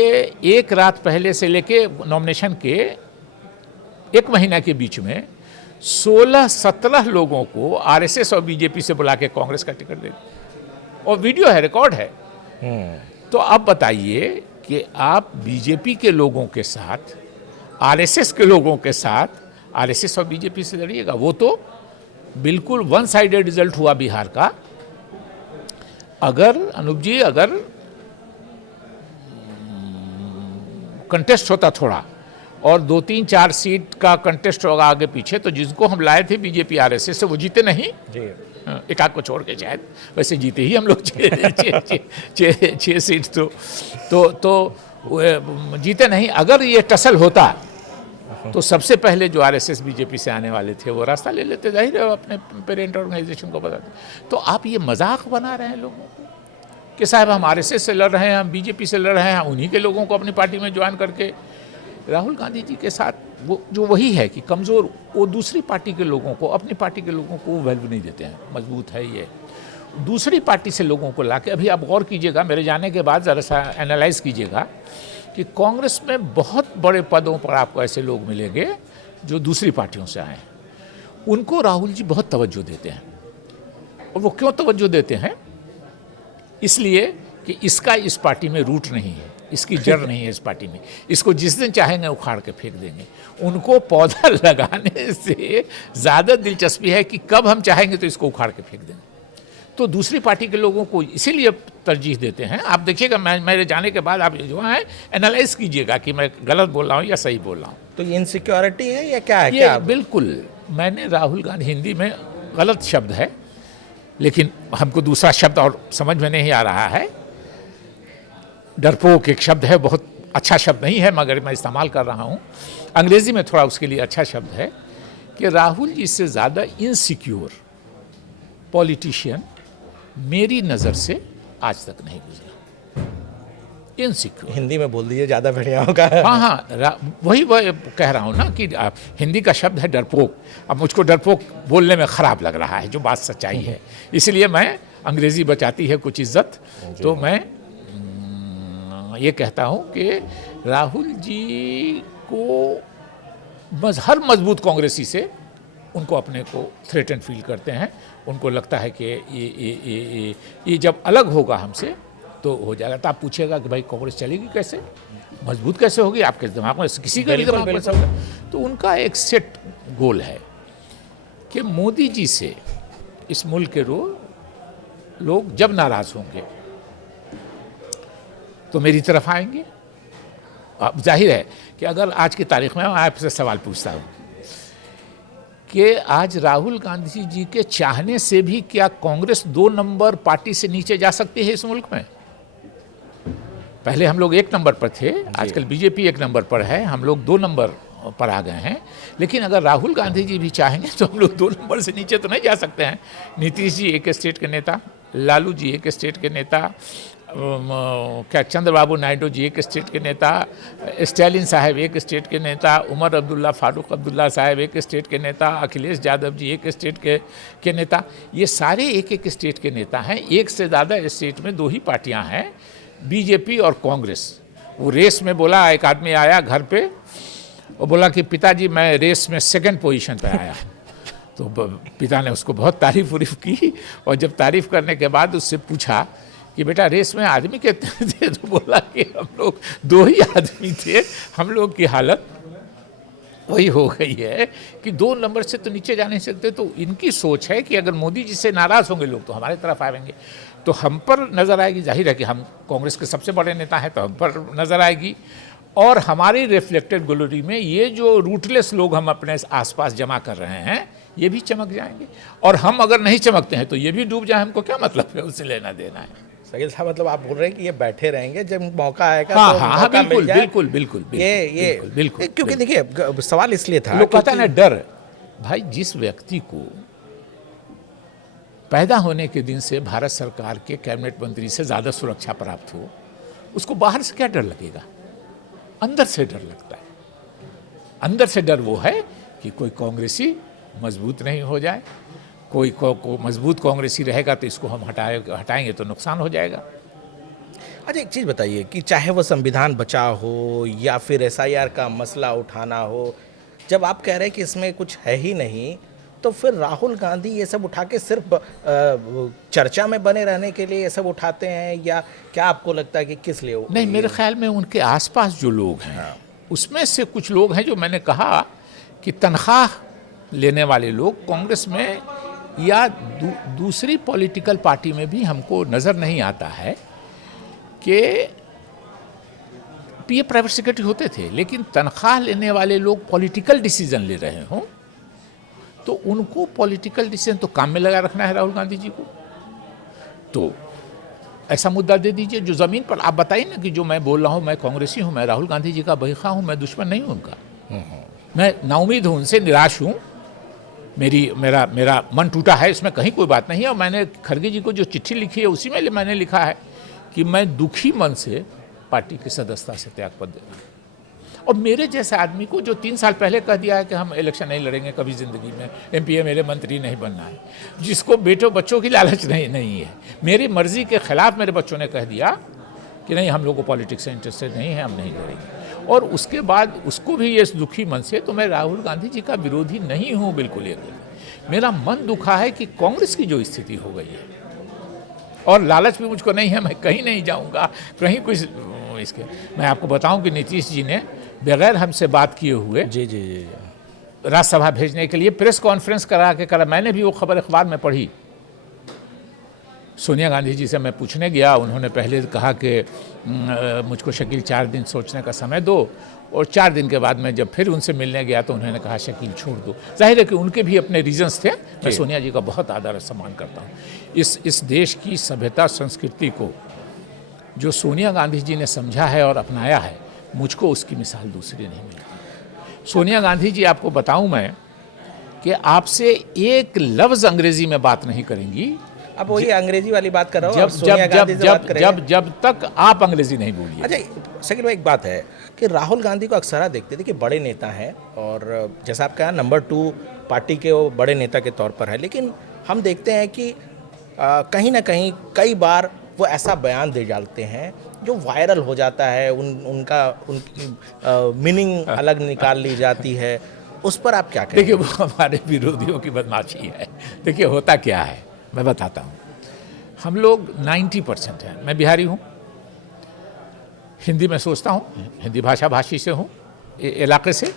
एक रात पहले से लेके नॉमिनेशन के 1 महीना के बीच में 16-17 लोगों को RSS और बीजेपी से बुला के कांग्रेस का टिकट दे दिया, और वीडियो है, रिकॉर्ड है। तो आप बताइए कि आप बीजेपी के लोगों के साथ, RSS के लोगों के साथ, RSS और बीजेपी से लड़िएगा? वो तो बिल्कुल वन साइडेड रिजल्ट हुआ बिहार का। अगर अनूप जी, अगर कंटेस्ट होता थोड़ा और 2-3-4 सीट का कंटेस्ट होगा आगे पीछे, तो जिसको हम लाए थे बीजेपी RSS से, वो जीते नहीं जी, एक आध को छोड़ के शायद, वैसे जीते ही हम लोग 6 सीट तो जीते नहीं। अगर ये टसल होता तो सबसे पहले जो RSS बीजेपी से आने वाले थे वो रास्ता ले लेते, जाहिर है अपने पेरेंट ऑर्गेनाइजेशन को बताते। तो आप ये मजाक बना रहे हैं लोगों को कि साहब हम RSS से लड़ रहे हैं, हम बीजेपी से लड़ रहे हैं, उन्हीं के लोगों को अपनी पार्टी में ज्वाइन करके। राहुल गांधी जी के साथ वो जो वही है कि कमज़ोर, वो दूसरी पार्टी के लोगों को, अपनी पार्टी के लोगों को वैल्यू नहीं देते हैं। मजबूत है ये, दूसरी पार्टी से लोगों को लाके, अभी आप गौर कीजिएगा, मेरे जाने के बाद ज़रा सा एनालाइज कीजिएगा कि कांग्रेस में बहुत बड़े पदों पर आपको ऐसे लोग मिलेंगे जो दूसरी पार्टियों से आए हैं। उनको राहुल जी बहुत तवज्जो देते हैं, और वो क्यों तवज्जो देते हैं? इसलिए कि इसका इस पार्टी में रूट नहीं है, इसकी जड़ नहीं है इस पार्टी में, इसको जिस दिन चाहेंगे उखाड़ के फेंक देंगे। उनको पौधा लगाने से ज़्यादा दिलचस्पी है कि कब हम चाहेंगे तो इसको उखाड़ के फेंक देंगे। तो दूसरी पार्टी के लोगों को इसीलिए तरजीह देते हैं। आप देखिएगा, मेरे जाने के बाद आप जो है एनालाइज कीजिएगा कि मैं गलत बोल रहा हूँ या सही बोल रहा हूँ। तो ये इनसिक्योरिटी है या क्या है? ये क्या? बिल्कुल, मैंने राहुल गांधी, हिंदी में गलत शब्द है लेकिन हमको दूसरा शब्द और समझ में नहीं आ रहा है, डरपोक एक शब्द है, बहुत अच्छा शब्द नहीं है मगर मैं इस्तेमाल कर रहा हूँ, अंग्रेज़ी में थोड़ा उसके लिए अच्छा शब्द है कि राहुल जी से ज़्यादा इनसिक्योर पॉलिटिशियन मेरी नज़र से आज तक नहीं गुजरा। इनसिक्योर हिंदी में बोल दीजिए, ज़्यादा बढ़िया होगा। हाँ, वही कह रहा हूँ ना कि हिंदी का शब्द है डरपोक। अब मुझको डरपोक बोलने में ख़राब लग रहा है, जो बात सच्चाई है, इसलिए मैं अंग्रेज़ी बचाती है कुछ इज्जत, तो मैं ये कहता हूँ कि राहुल जी को हर मजबूत कांग्रेसी से उनको अपने को थ्रेटन फील करते हैं। उनको लगता है कि ये जब अलग होगा हमसे तो हो जाएगा। तो आप पूछेगा कि भाई कांग्रेस चलेगी कैसे, मजबूत कैसे होगी, आपके दिमाग में किसी के भी दिमाग में चलेगा। तो उनका एक सेट गोल है कि मोदी जी से इस मुल्क के लोग जब नाराज होंगे तो मेरी तरफ आएंगे। अब जाहिर है कि अगर आज की तारीख में मैं आपसे सवाल पूछता हूँ कि आज राहुल गांधी जी के चाहने से भी क्या कांग्रेस 2 नंबर पार्टी से नीचे जा सकती है इस मुल्क में? पहले हम लोग 1 नंबर पर थे, आजकल बीजेपी 1 नंबर पर है, हम लोग 2 नंबर पर आ गए हैं। लेकिन अगर राहुल गांधी जी भी चाहेंगे तो हम लोग 2 नंबर से नीचे तो नहीं जा सकते हैं। नीतीश जी एक स्टेट के नेता, लालू जी एक स्टेट के नेता, क्या चंद्रबाबू नायडू जी एक स्टेट के नेता, स्टालिन साहब एक स्टेट के नेता, उमर अब्दुल्ला फारूक अब्दुल्ला साहब एक स्टेट के नेता, अखिलेश यादव जी एक स्टेट के नेता। ये सारे एक स्टेट के नेता हैं। एक से ज़्यादा स्टेट में 2 ही पार्टियां हैं, बीजेपी और कांग्रेस। वो रेस में बोला, एक आदमी आया घर पे और बोला कि पिताजी मैं रेस में 2nd पोजीशन पे आया। तो पिता ने उसको बहुत तारीफ उरीफ की और जब तारीफ करने के बाद उससे पूछा कि बेटा रेस में आदमी कितने थे, तो बोला कि हम लोग 2 ही आदमी थे। हम लोग की हालत वही हो गई है कि 2 नंबर से तो नीचे जा नहीं सकते। तो इनकी सोच है कि अगर मोदी जी से नाराज़ होंगे लोग तो हमारे तरफ आएंगे, तो हम पर नज़र आएगी। जाहिर है कि हम कांग्रेस के सबसे बड़े नेता हैं तो हम पर नज़र आएगी। और हमारी रिफ्लेक्टेड ग्लोरी में ये जो रूटलेस लोग हम अपने आसपास जमा कर रहे हैं ये भी चमक जाएंगे। और हम अगर नहीं चमकते हैं तो ये भी डूब जाए, हमको क्या मतलब है, उससे लेना देना है। शकील साहब, मतलब आप बोल रहे हैं कि ये बैठे रहेंगे, जब मौका आएगा हाँ तो हाँ मौका बिल्कुल मिल जाए। बिल्कुल बिल्कुल बिल्कुल क्योंकि देखिए सवाल इसलिए था, लोग कहता है ना डर। भाई जिस व्यक्ति को पैदा होने के दिन से भारत सरकार के कैबिनेट मंत्री से ज़्यादा सुरक्षा प्राप्त हो, उसको बाहर से क्या डर लगेगा? अंदर से डर लगता है। अंदर से डर वो है कि कोई कांग्रेसी मजबूत नहीं हो जाए, कोई को मजबूत कांग्रेसी रहेगा तो इसको हम हटाएंगे तो नुकसान हो जाएगा। अच्छा, एक चीज़ बताइए कि चाहे वो संविधान बचाव हो या फिर SIR का मसला उठाना हो, जब आप कह रहे हैं कि इसमें कुछ है ही नहीं, तो फिर राहुल गांधी ये सब उठा के सिर्फ चर्चा में बने रहने के लिए ये सब उठाते हैं, या क्या आपको लगता है कि किस लिए? नहीं, मेरे ख्याल में उनके आसपास जो लोग हैं उसमें से कुछ लोग हैं जो मैंने कहा कि तनख्वाह लेने वाले लोग कांग्रेस में या दूसरी पॉलिटिकल पार्टी में भी हमको नज़र नहीं आता है कि ये प्राइवेट सेक्रेटरी होते थे, लेकिन तनख्वाह लेने वाले लोग पॉलिटिकल डिसीजन ले रहे हों तो उनको पॉलिटिकल डिसीजन तो काम में लगा रखना है राहुल गांधी जी को। तो ऐसा मुद्दा दे दीजिए जो ज़मीन पर। आप बताइए ना कि जो मैं बोल रहा हूँ, मैं कांग्रेसी हूँ, मैं राहुल गांधी जी का बहीखा हूँ, मैं दुश्मन नहीं हूँ उनका। मैं नाउमीद हूँ, उनसे निराश हूँ, मेरा मन टूटा है, इसमें कहीं कोई बात नहीं है। और मैंने खड़गे जी को जो चिट्ठी लिखी है उसी में मैंने लिखा है कि मैं दुखी मन से पार्टी की सदस्यता से त्यागपत्र दे रहा हूँ। और मेरे जैसे आदमी को जो 3 साल पहले कह दिया है कि हम इलेक्शन नहीं लड़ेंगे कभी ज़िंदगी में, MP MLA मंत्री नहीं बनना है, जिसको बच्चों की लालच नहीं है, मेरी मर्जी के खिलाफ मेरे बच्चों ने कह दिया कि नहीं हम लोग को पॉलिटिक्स से इंटरेस्टेड नहीं है, हम नहीं लड़ेंगे। और उसके बाद उसको भी ये दुखी मन से, तो मैं राहुल गांधी जी का विरोधी नहीं हूँ बिल्कुल। ये मेरा मन दुखा है कि कांग्रेस की जो स्थिति हो गई है, और लालच भी मुझको नहीं है, मैं कहीं नहीं जाऊँगा कहीं कुछ इसके। मैं आपको बताऊँ कि नीतीश जी ने बगैर हमसे बात किए हुए जी राज्यसभा भेजने के लिए प्रेस कॉन्फ्रेंस करा। मैंने भी वो खबर अखबार में पढ़ी। सोनिया गांधी जी से मैं पूछने गया, उन्होंने पहले कहा कि मुझको शकील 4 दिन सोचने का समय दो, और 4 दिन के बाद मैं जब फिर उनसे मिलने गया तो उन्होंने कहा शकील छोड़ दो। जाहिर है कि उनके भी अपने रीजंस थे। मैं सोनिया जी का बहुत आदर और सम्मान करता हूँ। इस देश की सभ्यता संस्कृति को जो सोनिया गांधी जी ने समझा है और अपनाया है, मुझको उसकी मिसाल दूसरी नहीं मिलती। सोनिया गांधी जी, आपको बताऊं मैं कि आपसे एक लफ्ज़ अंग्रेजी में बात नहीं करेंगी। अब वही अंग्रेजी वाली बात कर रहा हूँ, जब तक आप अंग्रेजी नहीं बोलिए। अच्छा शकील भाई, एक बात है कि राहुल गांधी को अक्सर देखते थे कि बड़े नेता हैं, और जैसा आप कहा नंबर 2 पार्टी के वो बड़े नेता के तौर पर है, लेकिन हम देखते हैं कि कहीं ना कहीं कई बार वो ऐसा बयान दे डालते हैं जो वायरल हो जाता है, उनकी मीनिंग अलग निकाल ली जाती है। उस पर आप क्या कहें? देखिए, वो हमारे विरोधियों की बदमाशी है। देखिए, होता क्या है, मैं बताता हूँ। हम लोग 90% हैं। मैं बिहारी हूँ, हिंदी में सोचता हूँ, हिंदी भाषा भाषी से हूँ, इलाके से।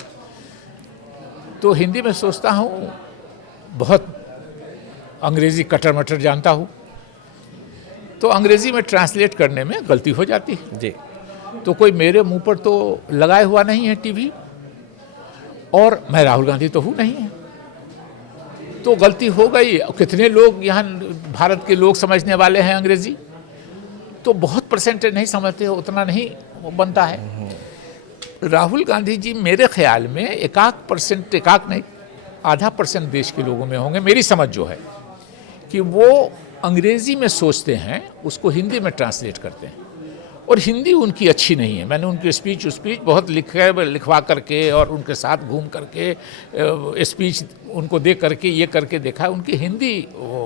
तो हिंदी में सोचता हूँ, बहुत अंग्रेज़ी कटर मटर जानता हूँ, तो अंग्रेज़ी में ट्रांसलेट करने में गलती हो जाती है। जी। तो कोई मेरे मुंह पर तो लगाए हुआ नहीं है टीवी, और मैं राहुल गांधी तो हूँ नहीं है, तो गलती हो गई। कितने लोग यहाँ भारत के लोग समझने वाले हैं अंग्रेज़ी, तो बहुत परसेंटेज नहीं समझते, उतना नहीं बनता है। राहुल गांधी जी मेरे ख्याल में एकाक नहीं, आधा % देश के लोगों में होंगे, मेरी समझ जो है, कि वो अंग्रेज़ी में सोचते हैं, उसको हिंदी में ट्रांसलेट करते हैं, और हिंदी उनकी अच्छी नहीं है। मैंने उनकी स्पीच बहुत लिखवा करके और उनके साथ घूम करके स्पीच उनको दे करके ये करके देखा, उनकी हिंदी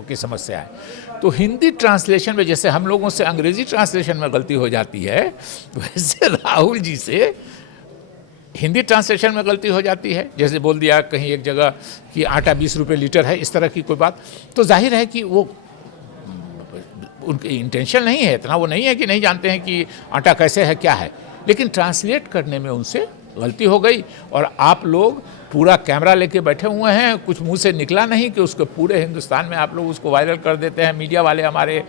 की समस्या है। तो हिंदी ट्रांसलेशन में जैसे हम लोगों से अंग्रेज़ी ट्रांसलेशन में गलती हो जाती है, वैसे राहुल जी से हिंदी ट्रांसलेशन में गलती हो जाती है। जैसे बोल दिया कहीं एक जगह कि आटा 20 रुपये लीटर है, इस तरह की कोई बात, तो जाहिर है कि वो उनकी इंटेंशन नहीं है, इतना वो नहीं है कि नहीं जानते हैं कि आटा कैसे है क्या है, लेकिन ट्रांसलेट करने में उनसे गलती हो गई। और आप लोग पूरा कैमरा लेके बैठे हुए हैं, कुछ मुंह से निकला नहीं कि उसको पूरे हिंदुस्तान में आप लोग उसको वायरल कर देते हैं। मीडिया वाले हमारे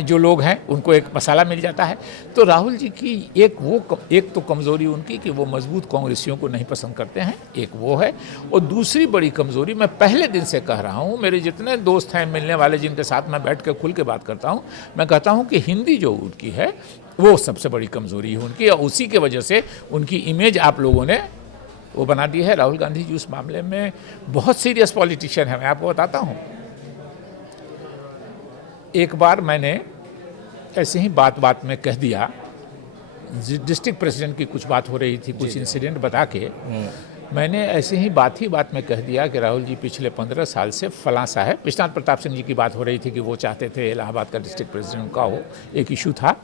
जो लोग हैं, उनको एक मसाला मिल जाता है। तो राहुल जी की एक तो कमज़ोरी उनकी कि वो मजबूत कांग्रेसियों को नहीं पसंद करते हैं, एक वो है। और दूसरी बड़ी कमज़ोरी, मैं पहले दिन से कह रहा हूँ, मेरे जितने दोस्त हैं मिलने वाले, जिनके साथ मैं बैठ कर खुल के बात करता हूँ, मैं कहता हूँ कि हिंदी जो उनकी है वो सबसे बड़ी कमज़ोरी है उनकी, और उसी के वजह से उनकी इमेज आप लोगों ने वो बना दी है। राहुल गांधी जी उस मामले में बहुत सीरियस पॉलिटिशियन है। मैं आपको बताता हूँ, एक बार मैंने ऐसे ही बात में कह दिया, डिस्ट्रिक्ट प्रेसिडेंट की कुछ बात हो रही थी, कुछ इंसिडेंट बता के मैंने ऐसे ही बात में कह दिया कि राहुल जी पिछले 15 साल से फलां साहब, विश्वनाथ प्रताप सिंह जी की बात हो रही थी कि वो चाहते थे इलाहाबाद का डिस्ट्रिक्ट प्रेसिडेंट का हो, एक इशू था।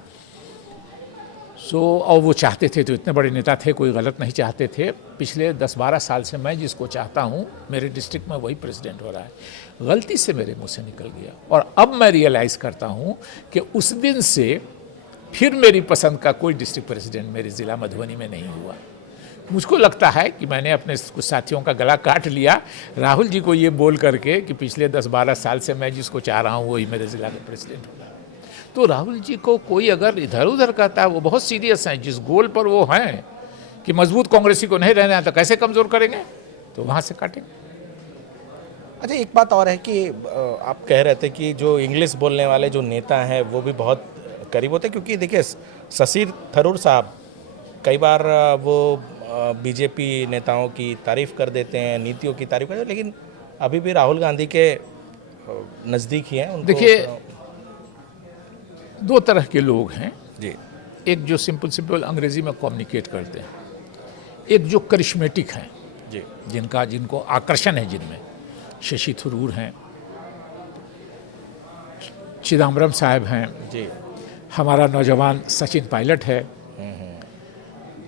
और वो चाहते थे, तो इतने बड़े नेता थे, कोई गलत नहीं चाहते थे। पिछले 10-12 साल से मैं जिसको चाहता हूँ मेरे डिस्ट्रिक्ट में वही प्रेसिडेंट हो रहा है। गलती से मेरे मुंह से निकल गया, और अब मैं रियलाइज़ करता हूँ कि उस दिन से फिर मेरी पसंद का कोई डिस्ट्रिक्ट प्रेसिडेंट मेरे ज़िला मधुबनी में नहीं हुआ। मुझको लगता है कि मैंने अपने कुछ साथियों का गला काट लिया राहुल जी को ये बोल करके कि पिछले 10-12 साल से मैं जिसको चाह रहा हूँ वही मेरे ज़िला का प्रेसिडेंट होगा। तो राहुल जी को कोई अगर इधर उधर कहता है, वो बहुत सीरियस हैं, जिस गोल पर वो हैं कि मजबूत कांग्रेसी को नहीं रहना है, तो कैसे कमज़ोर करेंगे, तो वहाँ से काटेंगे। अच्छा, एक बात और है कि आप कह रहे थे कि जो इंग्लिश बोलने वाले जो नेता हैं वो भी बहुत करीब होते हैं, क्योंकि देखिए शशि थरूर साहब कई बार वो बीजेपी नेताओं की तारीफ़ कर देते हैं, नीतियों की तारीफ़ करते हैं, लेकिन अभी भी राहुल गांधी के नज़दीक ही हैं उनको। देखिए, दो तरह के लोग हैं जी। एक जो सिंपल अंग्रेज़ी में कम्युनिकेट करते हैं, एक जो करिश्मेटिक हैं जी। जिनको आकर्षण है, जिनमें शशि थरूर हैं, चिदम्बरम साहब हैं जी। हमारा नौजवान सचिन पायलट है।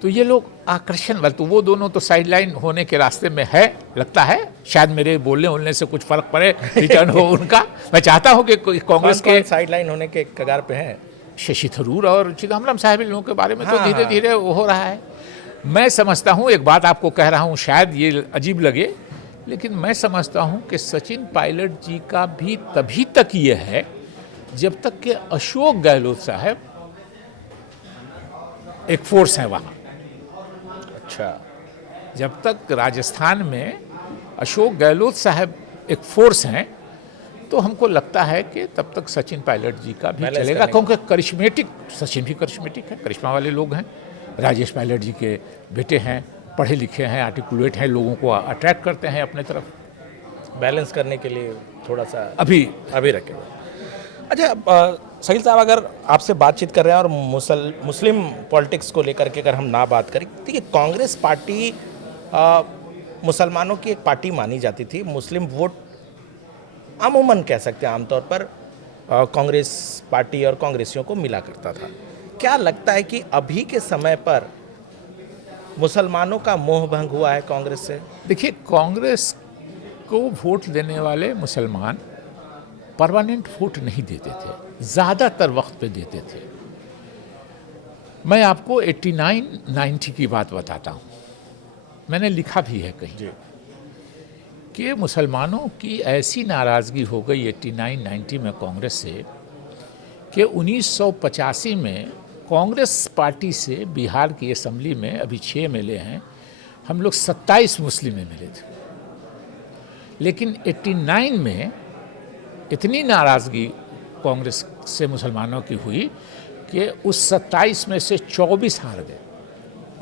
तो ये लोग आकर्षण वाले, तो वो दोनों तो साइडलाइन होने के रास्ते में है, लगता है शायद मेरे बोलने से कुछ फर्क पड़े, रिटर्न हो उनका। मैं चाहता हूँ कि कांग्रेस के साइडलाइन होने के कगार पे हैं शशि थरूर और चिदम्बरम साहब, इन लोगों के बारे में तो हाँ, धीरे धीरे वो हो रहा है। मैं समझता हूँ, एक बात आपको कह रहा हूँ, शायद ये अजीब लगे, लेकिन मैं समझता हूँ कि सचिन पायलट जी का भी तभी तक ये है जब तक कि अशोक गहलोत साहब एक फोर्स है वहाँ। अच्छा। जब तक राजस्थान में अशोक गहलोत साहब एक फोर्स हैं, तो हमको लगता है कि तब तक सचिन पायलट जी का भी चलेगा, क्योंकि करिश्मेटिक, सचिन भी करिश्मेटिक है, करिश्मा वाले लोग हैं। राजेश पायलट जी के बेटे हैं, पढ़े लिखे हैं, आर्टिकुलेट हैं, लोगों को अट्रैक्ट करते हैं अपने तरफ। बैलेंस करने के लिए थोड़ा सा अभी रखें। अच्छा, शकील साहब, अगर आपसे बातचीत कर रहे हैं और मुस्लिम पॉलिटिक्स को लेकर के अगर हम ना बात करें, देखिए कांग्रेस पार्टी मुसलमानों की एक पार्टी मानी जाती थी। मुस्लिम वोट अमूमन कह सकते हैं आमतौर पर कांग्रेस पार्टी और कांग्रेसियों को मिला करता था। क्या लगता है कि अभी के समय पर मुसलमानों का मोह भंग हुआ है कांग्रेस से? देखिए, कांग्रेस को वोट देने वाले मुसलमान परमानेंट वोट नहीं देते थे, ज़्यादातर वक्त पे देते थे। मैं आपको 89-90 की बात बताता हूँ, मैंने लिखा भी है कहीं कि मुसलमानों की ऐसी नाराज़गी हो गई 89-90 में कांग्रेस से कि 1985 में कांग्रेस पार्टी से बिहार की असेंबली में अभी 6 एमएलए हैं, हम लोग 27 मुस्लिम एमएलए थे। लेकिन 89 में इतनी नाराज़गी कांग्रेस से मुसलमानों की हुई कि उस 27 में से 24 हार गए।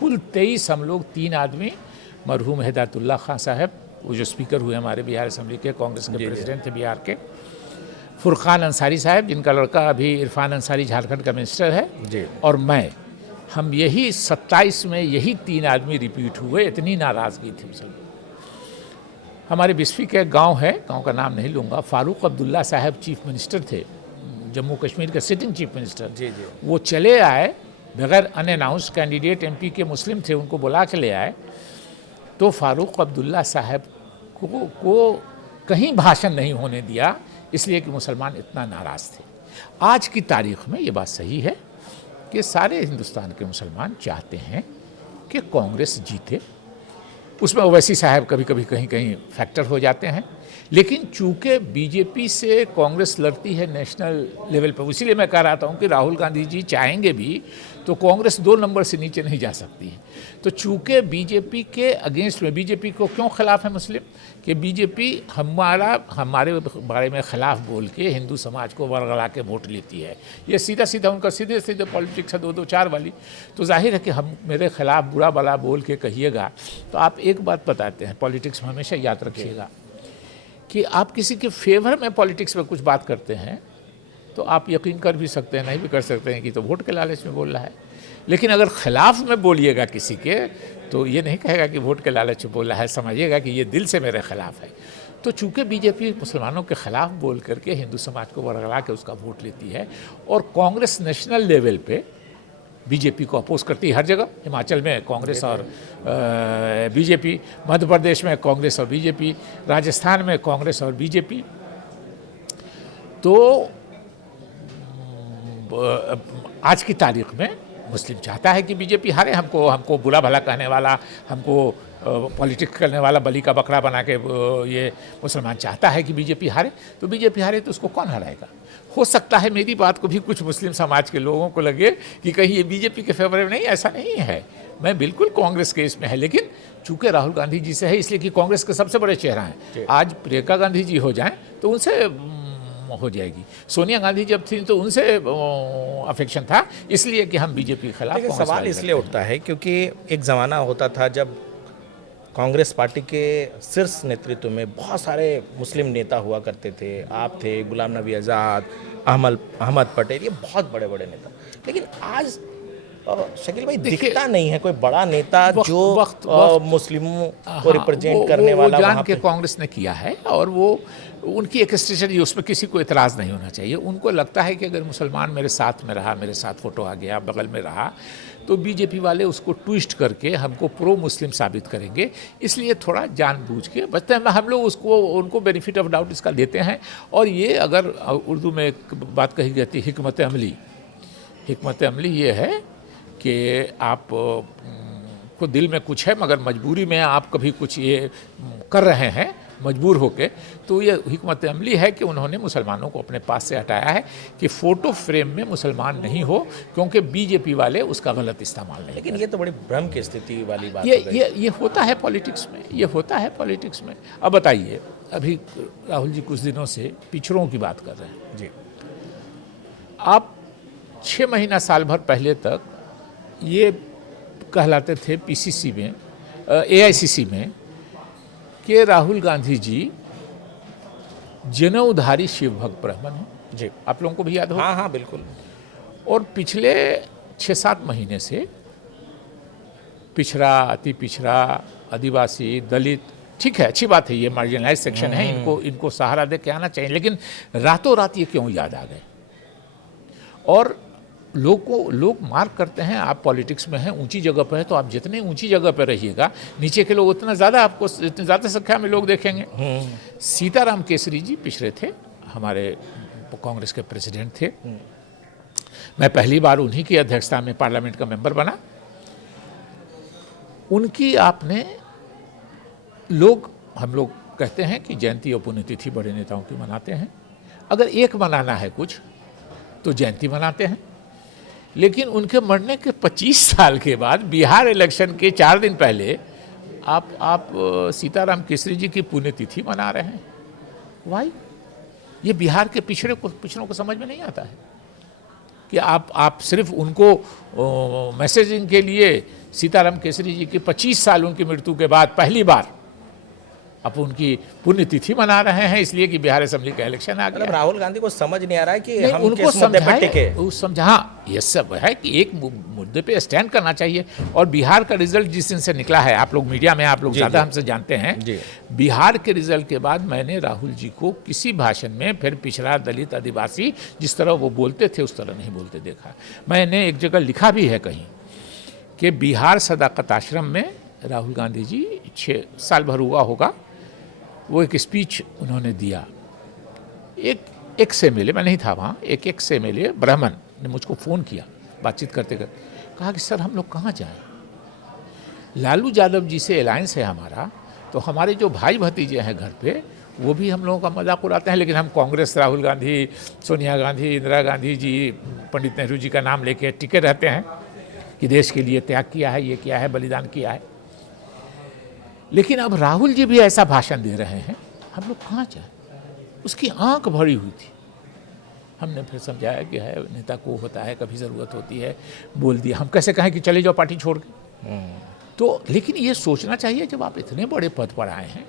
कुल 23 हम लोग, 3 आदमी, मरहूम हिदायतुल्लाह खान साहब, वो जो स्पीकर हुए हमारे बिहार असेंबली के, कांग्रेस के प्रेसिडेंट थे बिहार के, फुरकान अंसारी साहब जिनका लड़का अभी इरफान अंसारी झारखंड का मिनिस्टर है, और मैं, हम यही 27 में यही 3 आदमी रिपीट हुए। इतनी नाराज़गी थी मुसलमान। हमारे बिस्फी के गांव है, गांव का नाम नहीं लूँगा, फारूक अब्दुल्ला साहब चीफ मिनिस्टर थे, जम्मू कश्मीर के सिटिंग चीफ मिनिस्टर। वो चले आए बगैर अनअनाउंस, कैंडिडेट एमपी के मुस्लिम थे, उनको बुला के ले आए, तो फारूक अब्दुल्ला साहब को कहीं भाषण नहीं होने दिया, इसलिए कि मुसलमान इतना नाराज़ थे। आज की तारीख में ये बात सही है कि सारे हिंदुस्तान के मुसलमान चाहते हैं कि कांग्रेस जीते। उसमें ओवैसी साहब कभी कभी कहीं कहीं फैक्टर हो जाते हैं, लेकिन चूंकि बीजेपी से कांग्रेस लड़ती है नेशनल लेवल पर, इसीलिए मैं कह रहा हूँ कि राहुल गांधी जी चाहेंगे भी तो कांग्रेस 2 नंबर से नीचे नहीं जा सकती है। तो चूंकि बीजेपी के अगेंस्ट में, बीजेपी को क्यों खिलाफ है मुस्लिम, कि बीजेपी हमारे बारे में खिलाफ बोल के हिंदू समाज को वरगला के वोट लेती है। ये सीधा सीधा उनका सीधे सीधे पॉलिटिक्स है, 2-2-4 वाली। तो जाहिर है कि हम मेरे खिलाफ बुरा भला बोल के कहिएगा तो आप एक बात बताते हैं, पॉलिटिक्स में हमेशा याद रखिएगा कि आप किसी के फेवर में पॉलिटिक्स में कुछ बात करते हैं तो आप यकीन कर भी सकते हैं, नहीं भी कर सकते हैं कि तो वोट के लालच में बोल रहा है। लेकिन अगर खिलाफ में बोलिएगा किसी के, तो ये नहीं कहेगा कि वोट के लालच में बोल रहा है, समझिएगा कि ये दिल से मेरे खिलाफ है। तो चूंकि बीजेपी मुसलमानों के खिलाफ बोल करके हिंदू समाज को वरगला के उसका वोट लेती है, और कांग्रेस नेशनल लेवल पे बीजेपी को अपोज करती है हर जगह। हिमाचल में कांग्रेस और बीजेपी, मध्य प्रदेश में कांग्रेस और बीजेपी, राजस्थान में कांग्रेस और बीजेपी। तो आज की तारीख में मुस्लिम चाहता है कि बीजेपी हारे। हमको बुरा भला कहने वाला, हमको पॉलिटिक्स करने वाला बलि का बकरा बना के ये मुसलमान चाहता है कि बीजेपी हारे। तो बीजेपी हारे तो उसको कौन हराएगा? हो सकता है मेरी बात को भी कुछ मुस्लिम समाज के लोगों को लगे कि कहीं ये बीजेपी के फेवर में नहीं, ऐसा नहीं है। मैं बिल्कुल कांग्रेस के इसमें है, लेकिन चूंकि राहुल गांधी जी से है इसलिए कि कांग्रेस के सबसे बड़े चेहरा हैं। आज प्रियंका गांधी जी हो जाएं तो उनसे हो जाएगी, सोनिया गांधी जब थी तो उनसे अफेक्शन था, इसलिए कि हम बीजेपी के खिलाफ। सवाल इसलिए उठता है क्योंकि एक ज़माना होता था जब कांग्रेस पार्टी के शीर्ष नेतृत्व में बहुत सारे मुस्लिम नेता हुआ करते थे। आप थे, गुलाम नबी आज़ाद, अहमद पटेल, ये बहुत बड़े बड़े नेता। लेकिन आज शकील भाई दिखता नहीं है कोई बड़ा नेता जो मुस्लिमों को रिप्रेजेंट करने वाला। वो जान के कांग्रेस ने किया है, और वो उनकी एक स्ट्रेटजी, उसमें किसी को इतराज़ नहीं होना चाहिए। उनको लगता है कि अगर मुसलमान मेरे साथ में रहा, मेरे साथ फोटो आ गया, बगल में रहा, तो बीजेपी वाले उसको ट्विस्ट करके हमको प्रो मुस्लिम साबित करेंगे, इसलिए थोड़ा जानबूझ के बचते हैं। हम लोग उनको बेनिफिट ऑफ डाउट इसका देते हैं। और ये अगर उर्दू में एक बात कही जाती है हिकमत अमली ये है कि आप को दिल में कुछ है मगर मजबूरी में आप कभी कुछ ये कर रहे हैं मजबूर होके, तो ये हिकमत अमली है कि उन्होंने मुसलमानों को अपने पास से हटाया है कि फ़ोटो फ्रेम में मुसलमान नहीं हो, क्योंकि बीजेपी वाले उसका गलत इस्तेमाल नहीं। लेकिन ये तो बड़ी भ्रम की स्थिति वाली बात ये होता है पॉलिटिक्स में, ये होता है पॉलिटिक्स में। अब बताइए, अभी राहुल जी कुछ दिनों से पिछड़ों की बात कर रहे हैं जी। आप 6 महीना साल भर पहले तक ये कहलाते थे पीसीसी में, एआईसीसी में, कि राहुल गांधी जी जनेऊधारी शिव भक्त ब्राह्मण हैं। जी, आप लोगों को भी याद हो? हाँ हाँ बिल्कुल। और पिछले 6-7 महीने से पिछड़ा, अति पिछड़ा, आदिवासी, दलित, ठीक है, अच्छी बात है, ये मार्जिनलाइज सेक्शन है, इनको सहारा दे के आना चाहिए, लेकिन रातों रात ये क्यों याद आ गए? और लोग मार्क करते हैं। आप पॉलिटिक्स में हैं, ऊंची जगह पर है, तो आप जितने ऊंची जगह पर रहिएगा, नीचे के लोग उतना ज़्यादा आपको, इतनी ज़्यादा संख्या में लोग देखेंगे। सीताराम केसरी जी पिछड़े थे, हमारे कांग्रेस के प्रेसिडेंट थे। मैं पहली बार उन्हीं की अध्यक्षता में पार्लियामेंट का मेंबर बना। उनकी आपने हम लोग कहते हैं कि जयंती और पुण्यतिथि बड़े नेताओं की मनाते हैं। अगर एक मनाना है कुछ तो जयंती मनाते हैं, लेकिन उनके मरने के 25 साल के बाद बिहार इलेक्शन के 4 दिन पहले आप सीताराम केसरी जी की पुण्यतिथि मना रहे हैं। वाई? ये बिहार के पिछड़ों को समझ में नहीं आता है कि आप सिर्फ उनको मैसेजिंग के लिए सीताराम केसरी जी की 25 साल उनकी मृत्यु के बाद पहली बार आप उनकी पुण्यतिथि मना रहे हैं, इसलिए कि बिहार असेंबली का इलेक्शन आ गया। राहुल गांधी को समझ नहीं आ रहा है कि नहीं, हम उनको किस मुद्दे पर टिके। हाँ, ये सब है कि एक मुद्दे पे स्टैंड करना चाहिए। और बिहार का रिजल्ट जिस दिन से निकला है, आप लोग मीडिया में आप लोग ज़्यादा हमसे जानते हैं, बिहार के रिजल्ट के बाद मैंने राहुल जी को किसी भाषण में फिर पिछड़ा, दलित, आदिवासी जिस तरह वो बोलते थे उस तरह नहीं बोलते देखा। मैंने एक जगह लिखा भी है कहीं कि बिहार सदाकत आश्रम में राहुल गांधी जी 6 साल भर हुआ होगा, वो एक स्पीच उन्होंने दिया। एक से मिले, मैं नहीं था वहाँ, एक से मिले ब्राह्मण ने मुझको फ़ोन किया बातचीत करते करते, कहा कि सर हम लोग कहाँ जाएं? लालू यादव जी से अलायंस है हमारा, तो हमारे जो भाई भतीजे हैं घर पे वो भी हम लोगों का मजाक उड़ाते हैं, लेकिन हम कांग्रेस, राहुल गांधी, सोनिया गांधी, इंदिरा गांधी जी, पंडित नेहरू जी का नाम लेके टिके रहते हैं कि देश के लिए त्याग किया है, ये किया है, बलिदान किया है। लेकिन अब राहुल जी भी ऐसा भाषण दे रहे हैं, हम लोग कहाँ जाए? उसकी आंख भरी हुई थी। हमने फिर समझाया कि है नेता को होता है, कभी ज़रूरत होती है, बोल दिया। हम कैसे कहें कि चले जाओ पार्टी छोड़ के? तो लेकिन ये सोचना चाहिए, जब आप इतने बड़े पद पर आए हैं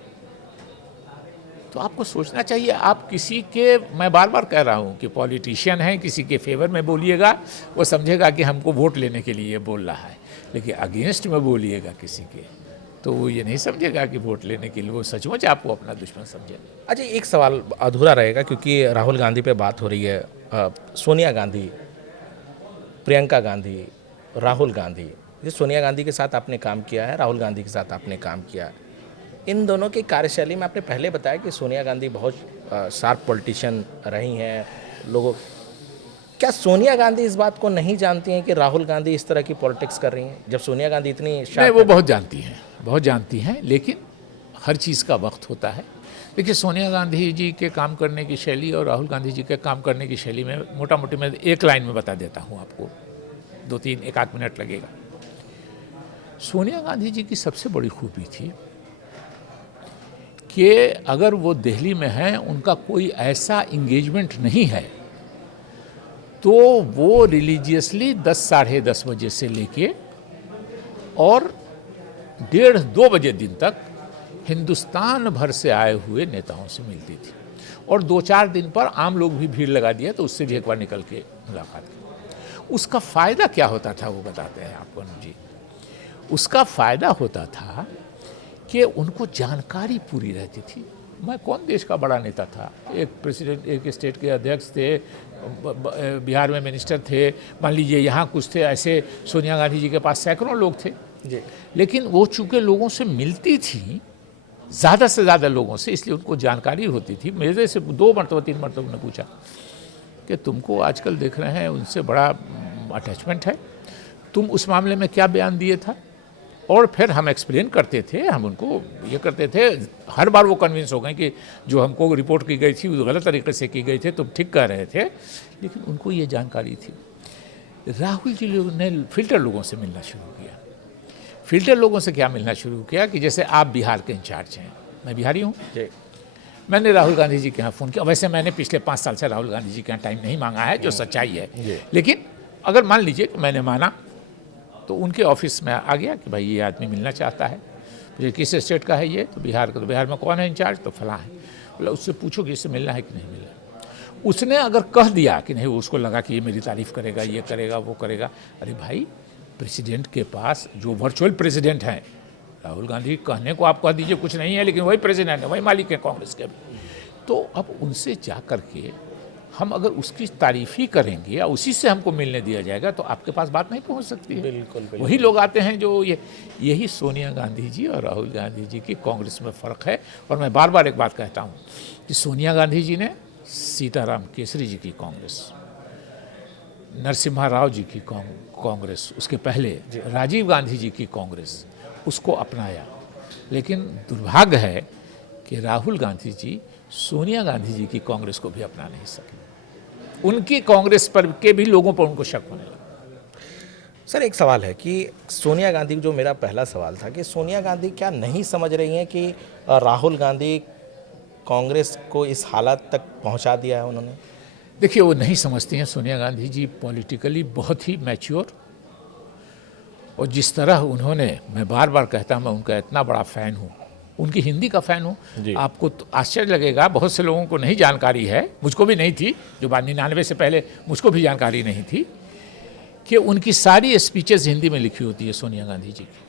तो आपको सोचना चाहिए। आप किसी के, मैं बार बार कह रहा हूँ कि पॉलिटिशियन हैं, किसी के फेवर में बोलिएगा वो समझेगा कि हमको वोट लेने के लिए बोल रहा है, लेकिन अगेंस्ट में बोलिएगा किसी के तो वो ये नहीं समझेगा कि वोट लेने के लिए, वो सचमुच आपको अपना दुश्मन समझेगा। अच्छा, एक सवाल अधूरा रहेगा क्योंकि राहुल गांधी पे बात हो रही है। सोनिया गांधी, प्रियंका गांधी, राहुल गांधी, ये सोनिया गांधी के साथ आपने काम किया है, राहुल गांधी के साथ आपने काम किया है। इन दोनों की कार्यशैली में आपने पहले बताया कि सोनिया गांधी बहुत शार्प पॉलिटिशियन रही हैं। क्या सोनिया गांधी इस बात को नहीं जानती हैं कि राहुल गांधी इस तरह की पॉलिटिक्स कर रही हैं? जब सोनिया गांधी इतनी नहीं, वो बहुत जानती हैं, लेकिन हर चीज़ का वक्त होता है। देखिए, सोनिया गांधी जी के काम करने की शैली और राहुल गांधी जी के काम करने की शैली में मोटा मोटी मैं एक लाइन में बता देता हूँ आपको, 2-3 एक आध मिनट लगेगा। सोनिया गांधी जी की सबसे बड़ी खूबी थी कि अगर वो दिल्ली में हैं, उनका कोई ऐसा इंगेजमेंट नहीं है तो वो रिलीजियसली 10 साढ़े 10 बजे से लेके और 1:30-2 बजे दिन तक हिंदुस्तान भर से आए हुए नेताओं से मिलती थी। और 2-4 दिन पर आम लोग भी भीड़ लगा दिया तो उससे भी एक बार निकल के मुलाकात की। उसका फ़ायदा क्या होता था वो बताते हैं आपको अनुज जी। उसका फ़ायदा होता था कि उनको जानकारी पूरी रहती थी। मैं कौन देश का बड़ा नेता था, एक प्रेसिडेंट, एक स्टेट के अध्यक्ष थे, बिहार में मिनिस्टर थे, मान लीजिए यहाँ कुछ थे, ऐसे सोनिया गांधी जी के पास सैकड़ों लोग थे जी। लेकिन वो चूँकि लोगों से मिलती थी, ज़्यादा से ज़्यादा लोगों से, इसलिए उनको जानकारी होती थी। मेरे से 2 मरतबा 3 मरतबा उन्होंने पूछा कि तुमको आजकल देख रहे हैं उनसे बड़ा अटैचमेंट है, तुम उस मामले में क्या बयान दिए था? और फिर हम एक्सप्लेन करते थे, हम उनको ये करते थे। हर बार वो कन्विंस हो गए कि जो हमको रिपोर्ट की गई थी वो गलत तरीके से की गई थी, तुम ठीक कह रहे थे, लेकिन उनको ये जानकारी थी। राहुल जी ने फिल्टर लोगों से मिलना शुरू किया। फिल्टर लोगों से क्या मिलना शुरू किया कि जैसे आप बिहार के इंचार्ज हैं, मैं बिहारी हूँ, मैंने राहुल गांधी जी के यहाँ फ़ोन किया। वैसे मैंने पिछले 5 साल से राहुल गांधी जी के यहाँ टाइम नहीं मांगा है, जो सच्चाई है, लेकिन अगर मान लीजिए कि मैंने माना तो उनके ऑफिस में आ गया कि भाई ये आदमी मिलना चाहता है। मुझे किस स्टेट का है ये? तो बिहार का। तो बिहार में कौन है इंचार्ज? तो फलां है। बोला उससे पूछो कि इससे मिलना है कि नहीं मिलना। उसने अगर कह दिया कि नहीं, उसको लगा कि ये मेरी तारीफ़ करेगा, ये करेगा, वो करेगा। अरे भाई, प्रेसिडेंट के पास जो वर्चुअल प्रेसिडेंट हैं, राहुल गांधी कहने को आप कह दीजिए कुछ नहीं है, लेकिन वही प्रेसिडेंट है, वही मालिक है कांग्रेस के। तो अब उनसे जा कर के हम अगर उसकी तारीफ ही करेंगे या उसी से हमको मिलने दिया जाएगा तो आपके पास बात नहीं पहुंच सकती है। बिल्कुल। वही लोग आते हैं जो यही सोनिया गांधी जी और राहुल गांधी जी की कांग्रेस में फ़र्क है। और मैं बार बार एक बात कहता हूं कि सोनिया गांधी जी ने सीताराम केसरी जी की कांग्रेस, नरसिम्हा राव जी की कांग्रेस, उसके पहले राजीव गांधी जी की कांग्रेस, उसको अपनाया। लेकिन दुर्भाग्य है कि राहुल गांधी जी सोनिया गांधी जी की कांग्रेस को भी अपना नहीं सके। उनकी कांग्रेस पर के भी लोगों पर उनको शक होने लगा। सर एक सवाल है कि सोनिया गांधी, जो मेरा पहला सवाल था कि सोनिया गांधी क्या नहीं समझ रही हैं कि राहुल गांधी कांग्रेस को इस हालत तक पहुंचा दिया है उन्होंने? देखिए, वो नहीं समझती हैं। सोनिया गांधी जी पॉलिटिकली बहुत ही मैच्योर, और जिस तरह उन्होंने, मैं बार बार कहता हूँ, मैं उनका इतना बड़ा फ़ैन हूँ, उनकी हिंदी का फ़ैन हूँ। आपको तो आश्चर्य लगेगा, बहुत से लोगों को नहीं जानकारी है, मुझको भी नहीं थी, जो 99 से पहले मुझको भी जानकारी नहीं थी, कि उनकी सारी स्पीचेस हिंदी में लिखी होती है सोनिया गांधी जी की।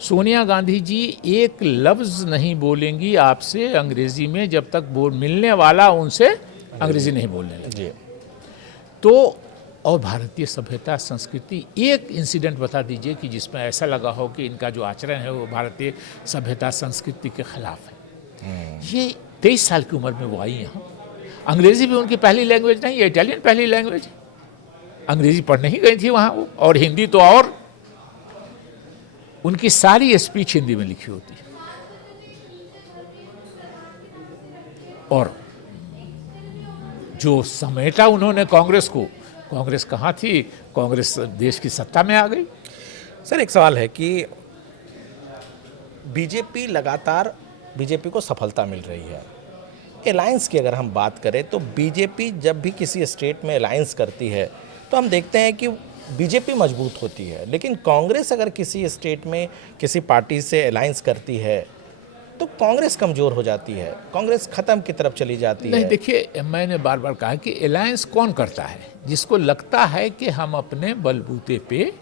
सोनिया गांधी जी एक लफ्ज़ नहीं बोलेंगी आपसे अंग्रेज़ी में जब तक मिलने वाला उनसे अंग्रेज़ी नहीं बोलने लगे। तो और भारतीय सभ्यता संस्कृति, एक इंसिडेंट बता दीजिए कि जिसमें ऐसा लगा हो कि इनका जो आचरण है वो भारतीय सभ्यता संस्कृति के खिलाफ है। ये 23 साल की उम्र में वो आई यहाँ। अंग्रेज़ी भी उनकी पहली लैंग्वेज नहीं है, इटालियन पहली लैंग्वेज है। अंग्रेज़ी पढ़ने ही गई थी वहाँ वो, और हिंदी तो और। उनकी सारी स्पीच हिंदी में लिखी होती है। और जो समेटा उन्होंने कांग्रेस को, कांग्रेस कहाँ थी, कांग्रेस देश की सत्ता में आ गई। सर एक सवाल है कि बीजेपी लगातार, बीजेपी को सफलता मिल रही है। अलायंस की अगर हम बात करें तो बीजेपी जब भी किसी स्टेट में अलायंस करती है तो हम देखते हैं कि बीजेपी मजबूत होती है, लेकिन कांग्रेस अगर किसी स्टेट में किसी पार्टी से अलायंस करती है तो कांग्रेस कमज़ोर हो जाती है, कांग्रेस ख़त्म की तरफ चली जाती है। नहीं, देखिए, मैंने बार बार कहा कि अलायंस कौन करता है? जिसको लगता है कि हम अपने बलबूते पे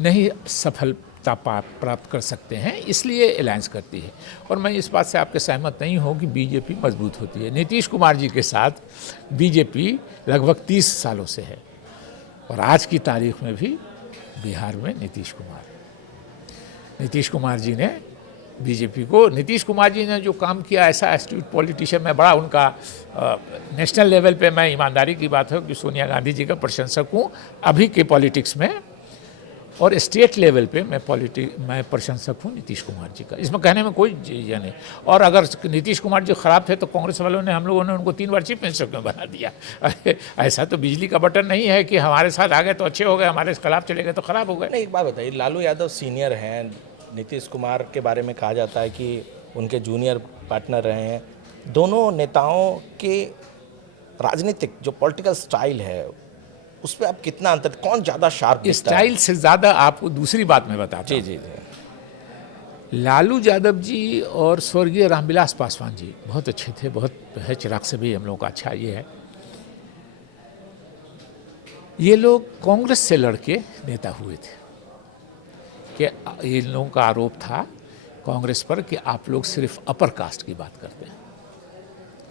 नहीं सफलता प्राप्त कर सकते हैं, इसलिए अलायंस करती है। और मैं इस बात से आपके सहमत नहीं हूँ कि बीजेपी मजबूत होती है। नीतीश कुमार जी के साथ बीजेपी लगभग 30 सालों से है, और आज की तारीख में भी बिहार में नीतीश कुमार जी ने बीजेपी को, नीतीश कुमार जी ने जो काम किया, ऐसा एस्ट्यूट पॉलिटिशियन, मैं बड़ा उनका नेशनल लेवल पे, मैं ईमानदारी की बात है कि सोनिया गांधी जी का प्रशंसक हूँ अभी के पॉलिटिक्स में, और स्टेट लेवल पे मैं प्रशंसक हूँ नीतीश कुमार जी का। इसमें कहने में कोई चीज़ नहीं। और अगर नीतीश कुमार जी खराब थे तो कांग्रेस वालों ने, हम लोगों ने उनको 3 बार चीफ मिनिस्टर क्यों बना दिया? ऐसा तो बिजली का बटन नहीं है कि हमारे साथ आ गए तो अच्छे हो गए, हमारे खिलाफ चले गए तो खराब हो गए। नहीं, एक बात बताइए, लालू यादव सीनियर हैं, नीतीश कुमार के बारे में कहा जाता है कि उनके जूनियर पार्टनर रहे हैं। दोनों नेताओं के राजनीतिक जो पॉलिटिकल स्टाइल है उस पर आप कितना अंतर, कौन ज़्यादा शार्प दिखता है? स्टाइल से ज़्यादा आपको दूसरी बात मैं बताता हूँ। जी। लालू यादव जी और स्वर्गीय रामविलास पासवान जी बहुत अच्छे थे, बहुत है, चिराग से भी हम लोगों का अच्छा ये है। ये लोग कांग्रेस से लड़के नेता हुए थे, कि इन लोगों का आरोप था कांग्रेस पर कि आप लोग सिर्फ अपर कास्ट की बात करते हैं,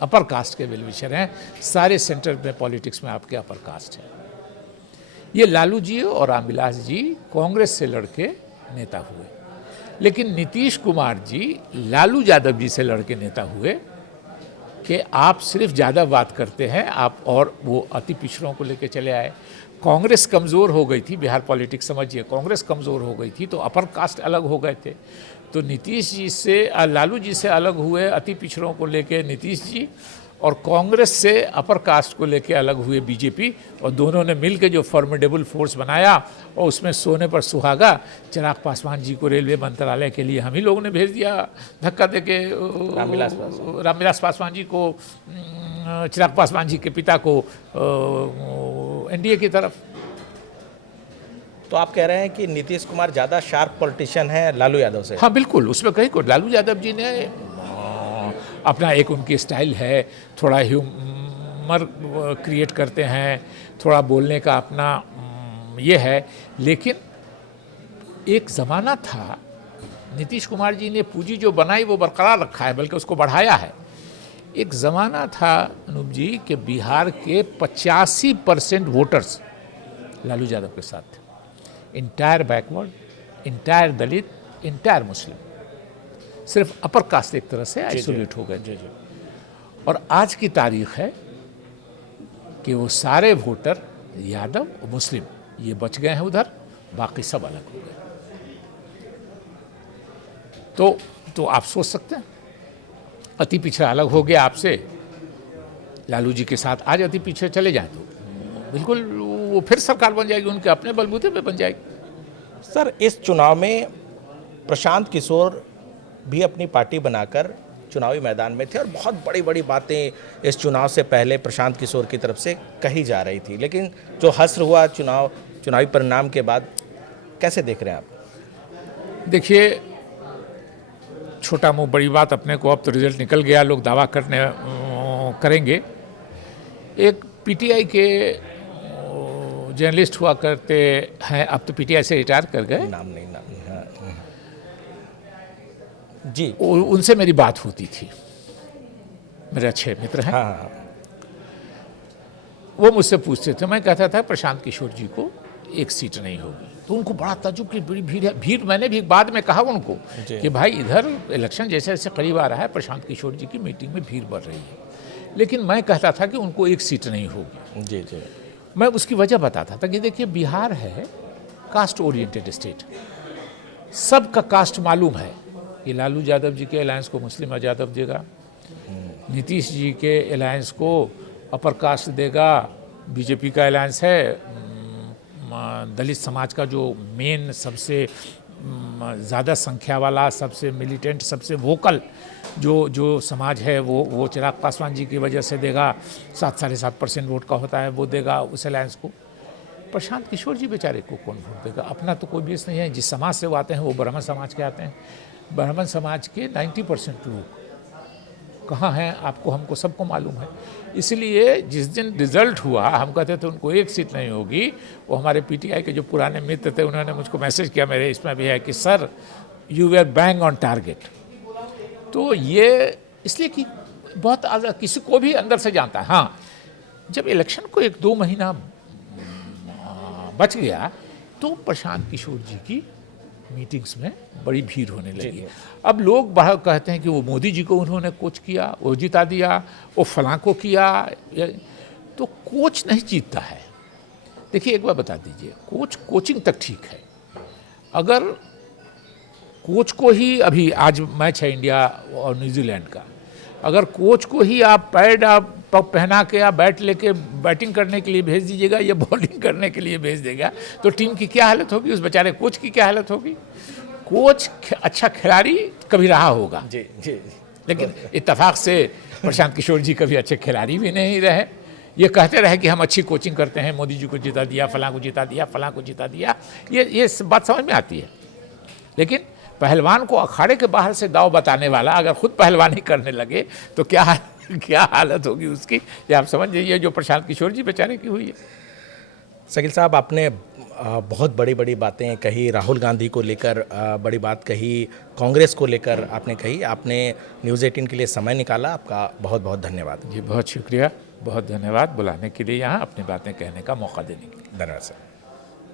अपर कास्ट के वेलविशर हैं, सारे सेंटर में पॉलिटिक्स में आपके अपर कास्ट है। ये लालू जी और रामविलास जी कांग्रेस से लड़के नेता हुए, लेकिन नीतीश कुमार जी लालू यादव जी से लड़के नेता हुए कि आप सिर्फ ज़्यादा बात करते हैं आप, और वो अति पिछड़ों को लेके चले आए। कांग्रेस कमज़ोर हो गई थी, बिहार पॉलिटिक्स समझिए, कांग्रेस कमज़ोर हो गई थी तो अपर कास्ट अलग हो गए थे। तो नीतीश जी से, लालू जी से अलग हुए अति पिछड़ों को लेके नीतीश जी, और कांग्रेस से अपर कास्ट को लेके अलग हुए बीजेपी, और दोनों ने मिलकर जो फॉर्मिडेबल फोर्स बनाया, और उसमें सोने पर सुहागा चिराग पासवान जी को रेलवे मंत्रालय के लिए हम ही लोगों ने भेज दिया धक्का देके, रामविलास पासवान जी को, चिराग पासवान जी के पिता को एनडीए की तरफ। तो आप कह रहे हैं कि नीतीश कुमार ज़्यादा शार्प पॉलिटिशियन है लालू यादव से? हाँ बिल्कुल, उसमें कहीं को लालू यादव जी ने अपना एक उनकी स्टाइल है, थोड़ा ह्यूमर क्रिएट करते हैं, थोड़ा बोलने का अपना ये है। लेकिन एक ज़माना था, नीतीश कुमार जी ने पूंजी जो बनाई वो बरकरार रखा है, बल्कि उसको बढ़ाया है। एक ज़माना था अनूप जी कि बिहार के 85% वोटर्स लालू यादव के साथ थे। इंटायर बैकवर्ड, इंटायर दलित, इंटायर मुस्लिम, सिर्फ अपर कास्ट एक तरह से आइसोलेट हो गए थे। और आज की तारीख है कि वो सारे वोटर यादव और मुस्लिम ये बच गए हैं उधर, बाकी सब अलग हो गए। तो आप सोच सकते हैं, अति पिछड़ा अलग हो गया आपसे, लालू जी के साथ आज अति पीछे चले जाएं तो बिल्कुल वो फिर सरकार बन जाएगी, उनके अपने बलबूते पे बन जाएगी। सर, इस चुनाव में प्रशांत किशोर भी अपनी पार्टी बनाकर चुनावी मैदान में थे और बहुत बड़ी बड़ी बातें इस चुनाव से पहले प्रशांत किशोर की तरफ से कही जा रही थी, लेकिन जो हश्र हुआ चुनावी परिणाम के बाद, कैसे देख रहे हैं आप? देखिए, छोटा मुंह बड़ी बात, अपने को अब तो रिजल्ट निकल गया, लोग दावा करेंगे। एक पीटीआई के जर्नलिस्ट हुआ करते हैं, अब तो पीटीआई से रिटायर कर गए, नाम नहीं हाँ। जी, उनसे मेरी बात होती थी, मेरे अच्छे मित्र हैं। हाँ। वो मुझसे पूछते थे, मैं कहता था प्रशांत किशोर जी को एक सीट नहीं होगी, तो उनको बड़ा ताज्जुब की बड़ी भीड़ है। भीड़ मैंने भी बाद में कहा उनको कि भाई इधर इलेक्शन जैसे जैसे करीब आ रहा है, प्रशांत किशोर जी की मीटिंग में भीड़ बढ़ रही है, लेकिन मैं कहता था कि उनको एक सीट नहीं होगी। जी जी, मैं उसकी वजह बताता था कि देखिए, बिहार है कास्ट ओरिएंटेड स्टेट, सबका कास्ट मालूम है कि लालू यादव जी के अलायंस को मुस्लिम यादव देगा, नीतीश जी के अलायंस को अपर कास्ट देगा, बीजेपी का अलायंस है दलित समाज का जो मेन सबसे ज़्यादा संख्या वाला, सबसे मिलिटेंट, सबसे वोकल जो समाज है वो चिराग पासवान जी की वजह से देगा, 7-7.5% वोट का होता है, वो देगा उस अलायंस को। प्रशांत किशोर जी बेचारे को कौन वोट देगा? अपना तो कोई बेस नहीं है, जिस समाज से वो आते हैं वो ब्राह्मण समाज के आते हैं। ब्राह्मण समाज के 90% लोग कहाँ हैं आपको हमको सबको मालूम है। इसलिए जिस दिन रिजल्ट हुआ, हम कहते थे उनको एक सीट नहीं होगी, वो हमारे पीटीआई के जो पुराने मित्र थे उन्होंने मुझको मैसेज किया, मेरे इसमें भी है कि sir you were bang on target. तो ये इसलिए कि बहुत किसी को भी अंदर से जानता है। हाँ, जब इलेक्शन को 1-2 महीना बच गया तो प्रशांत किशोर जी की मीटिंग्स में बड़ी भीड़ होने लगी। अब लोग बड़ा कहते हैं कि वो मोदी जी को उन्होंने कोच किया, वो जिता दिया, वो फलां को किया। तो कोच नहीं जीतता है। देखिए, एक बार बता दीजिए, कोचिंग तक ठीक है, अगर कोच को ही, अभी आज मैच है इंडिया और न्यूजीलैंड का, अगर कोच को ही आप पैड पहना के या बैट लेके बैटिंग करने के लिए भेज दीजिएगा या बॉलिंग करने के लिए भेज देगा, तो टीम की क्या हालत होगी, उस बेचारे कोच की क्या हालत होगी? कोच अच्छा खिलाड़ी कभी रहा होगा जी जी, लेकिन इत्तेफाक से प्रशांत किशोर जी कभी अच्छे खिलाड़ी भी नहीं रहे। ये कहते रहे कि हम अच्छी कोचिंग करते हैं, मोदी जी को जिता दिया, फलां को जिता दिया, फलां को जिता दिया, ये बात समझ में आती है। लेकिन पहलवान को अखाड़े के बाहर से दाव बताने वाला अगर खुद पहलवानी करने लगे तो क्या हालत होगी उसकी, ये आप समझ जाइए जो प्रशांत किशोर जी बेचारे की हुई है। शकील साहब, आपने बहुत बड़ी बड़ी बातें कही, राहुल गांधी को लेकर बड़ी बात कही, कांग्रेस को लेकर आपने कही। आपने न्यूज़ 18 के लिए समय निकाला, आपका बहुत बहुत धन्यवाद। जी बहुत शुक्रिया, बहुत धन्यवाद बुलाने के लिए, यहाँ अपनी बातें कहने का मौका देने के लिए। धन्यवाद सर।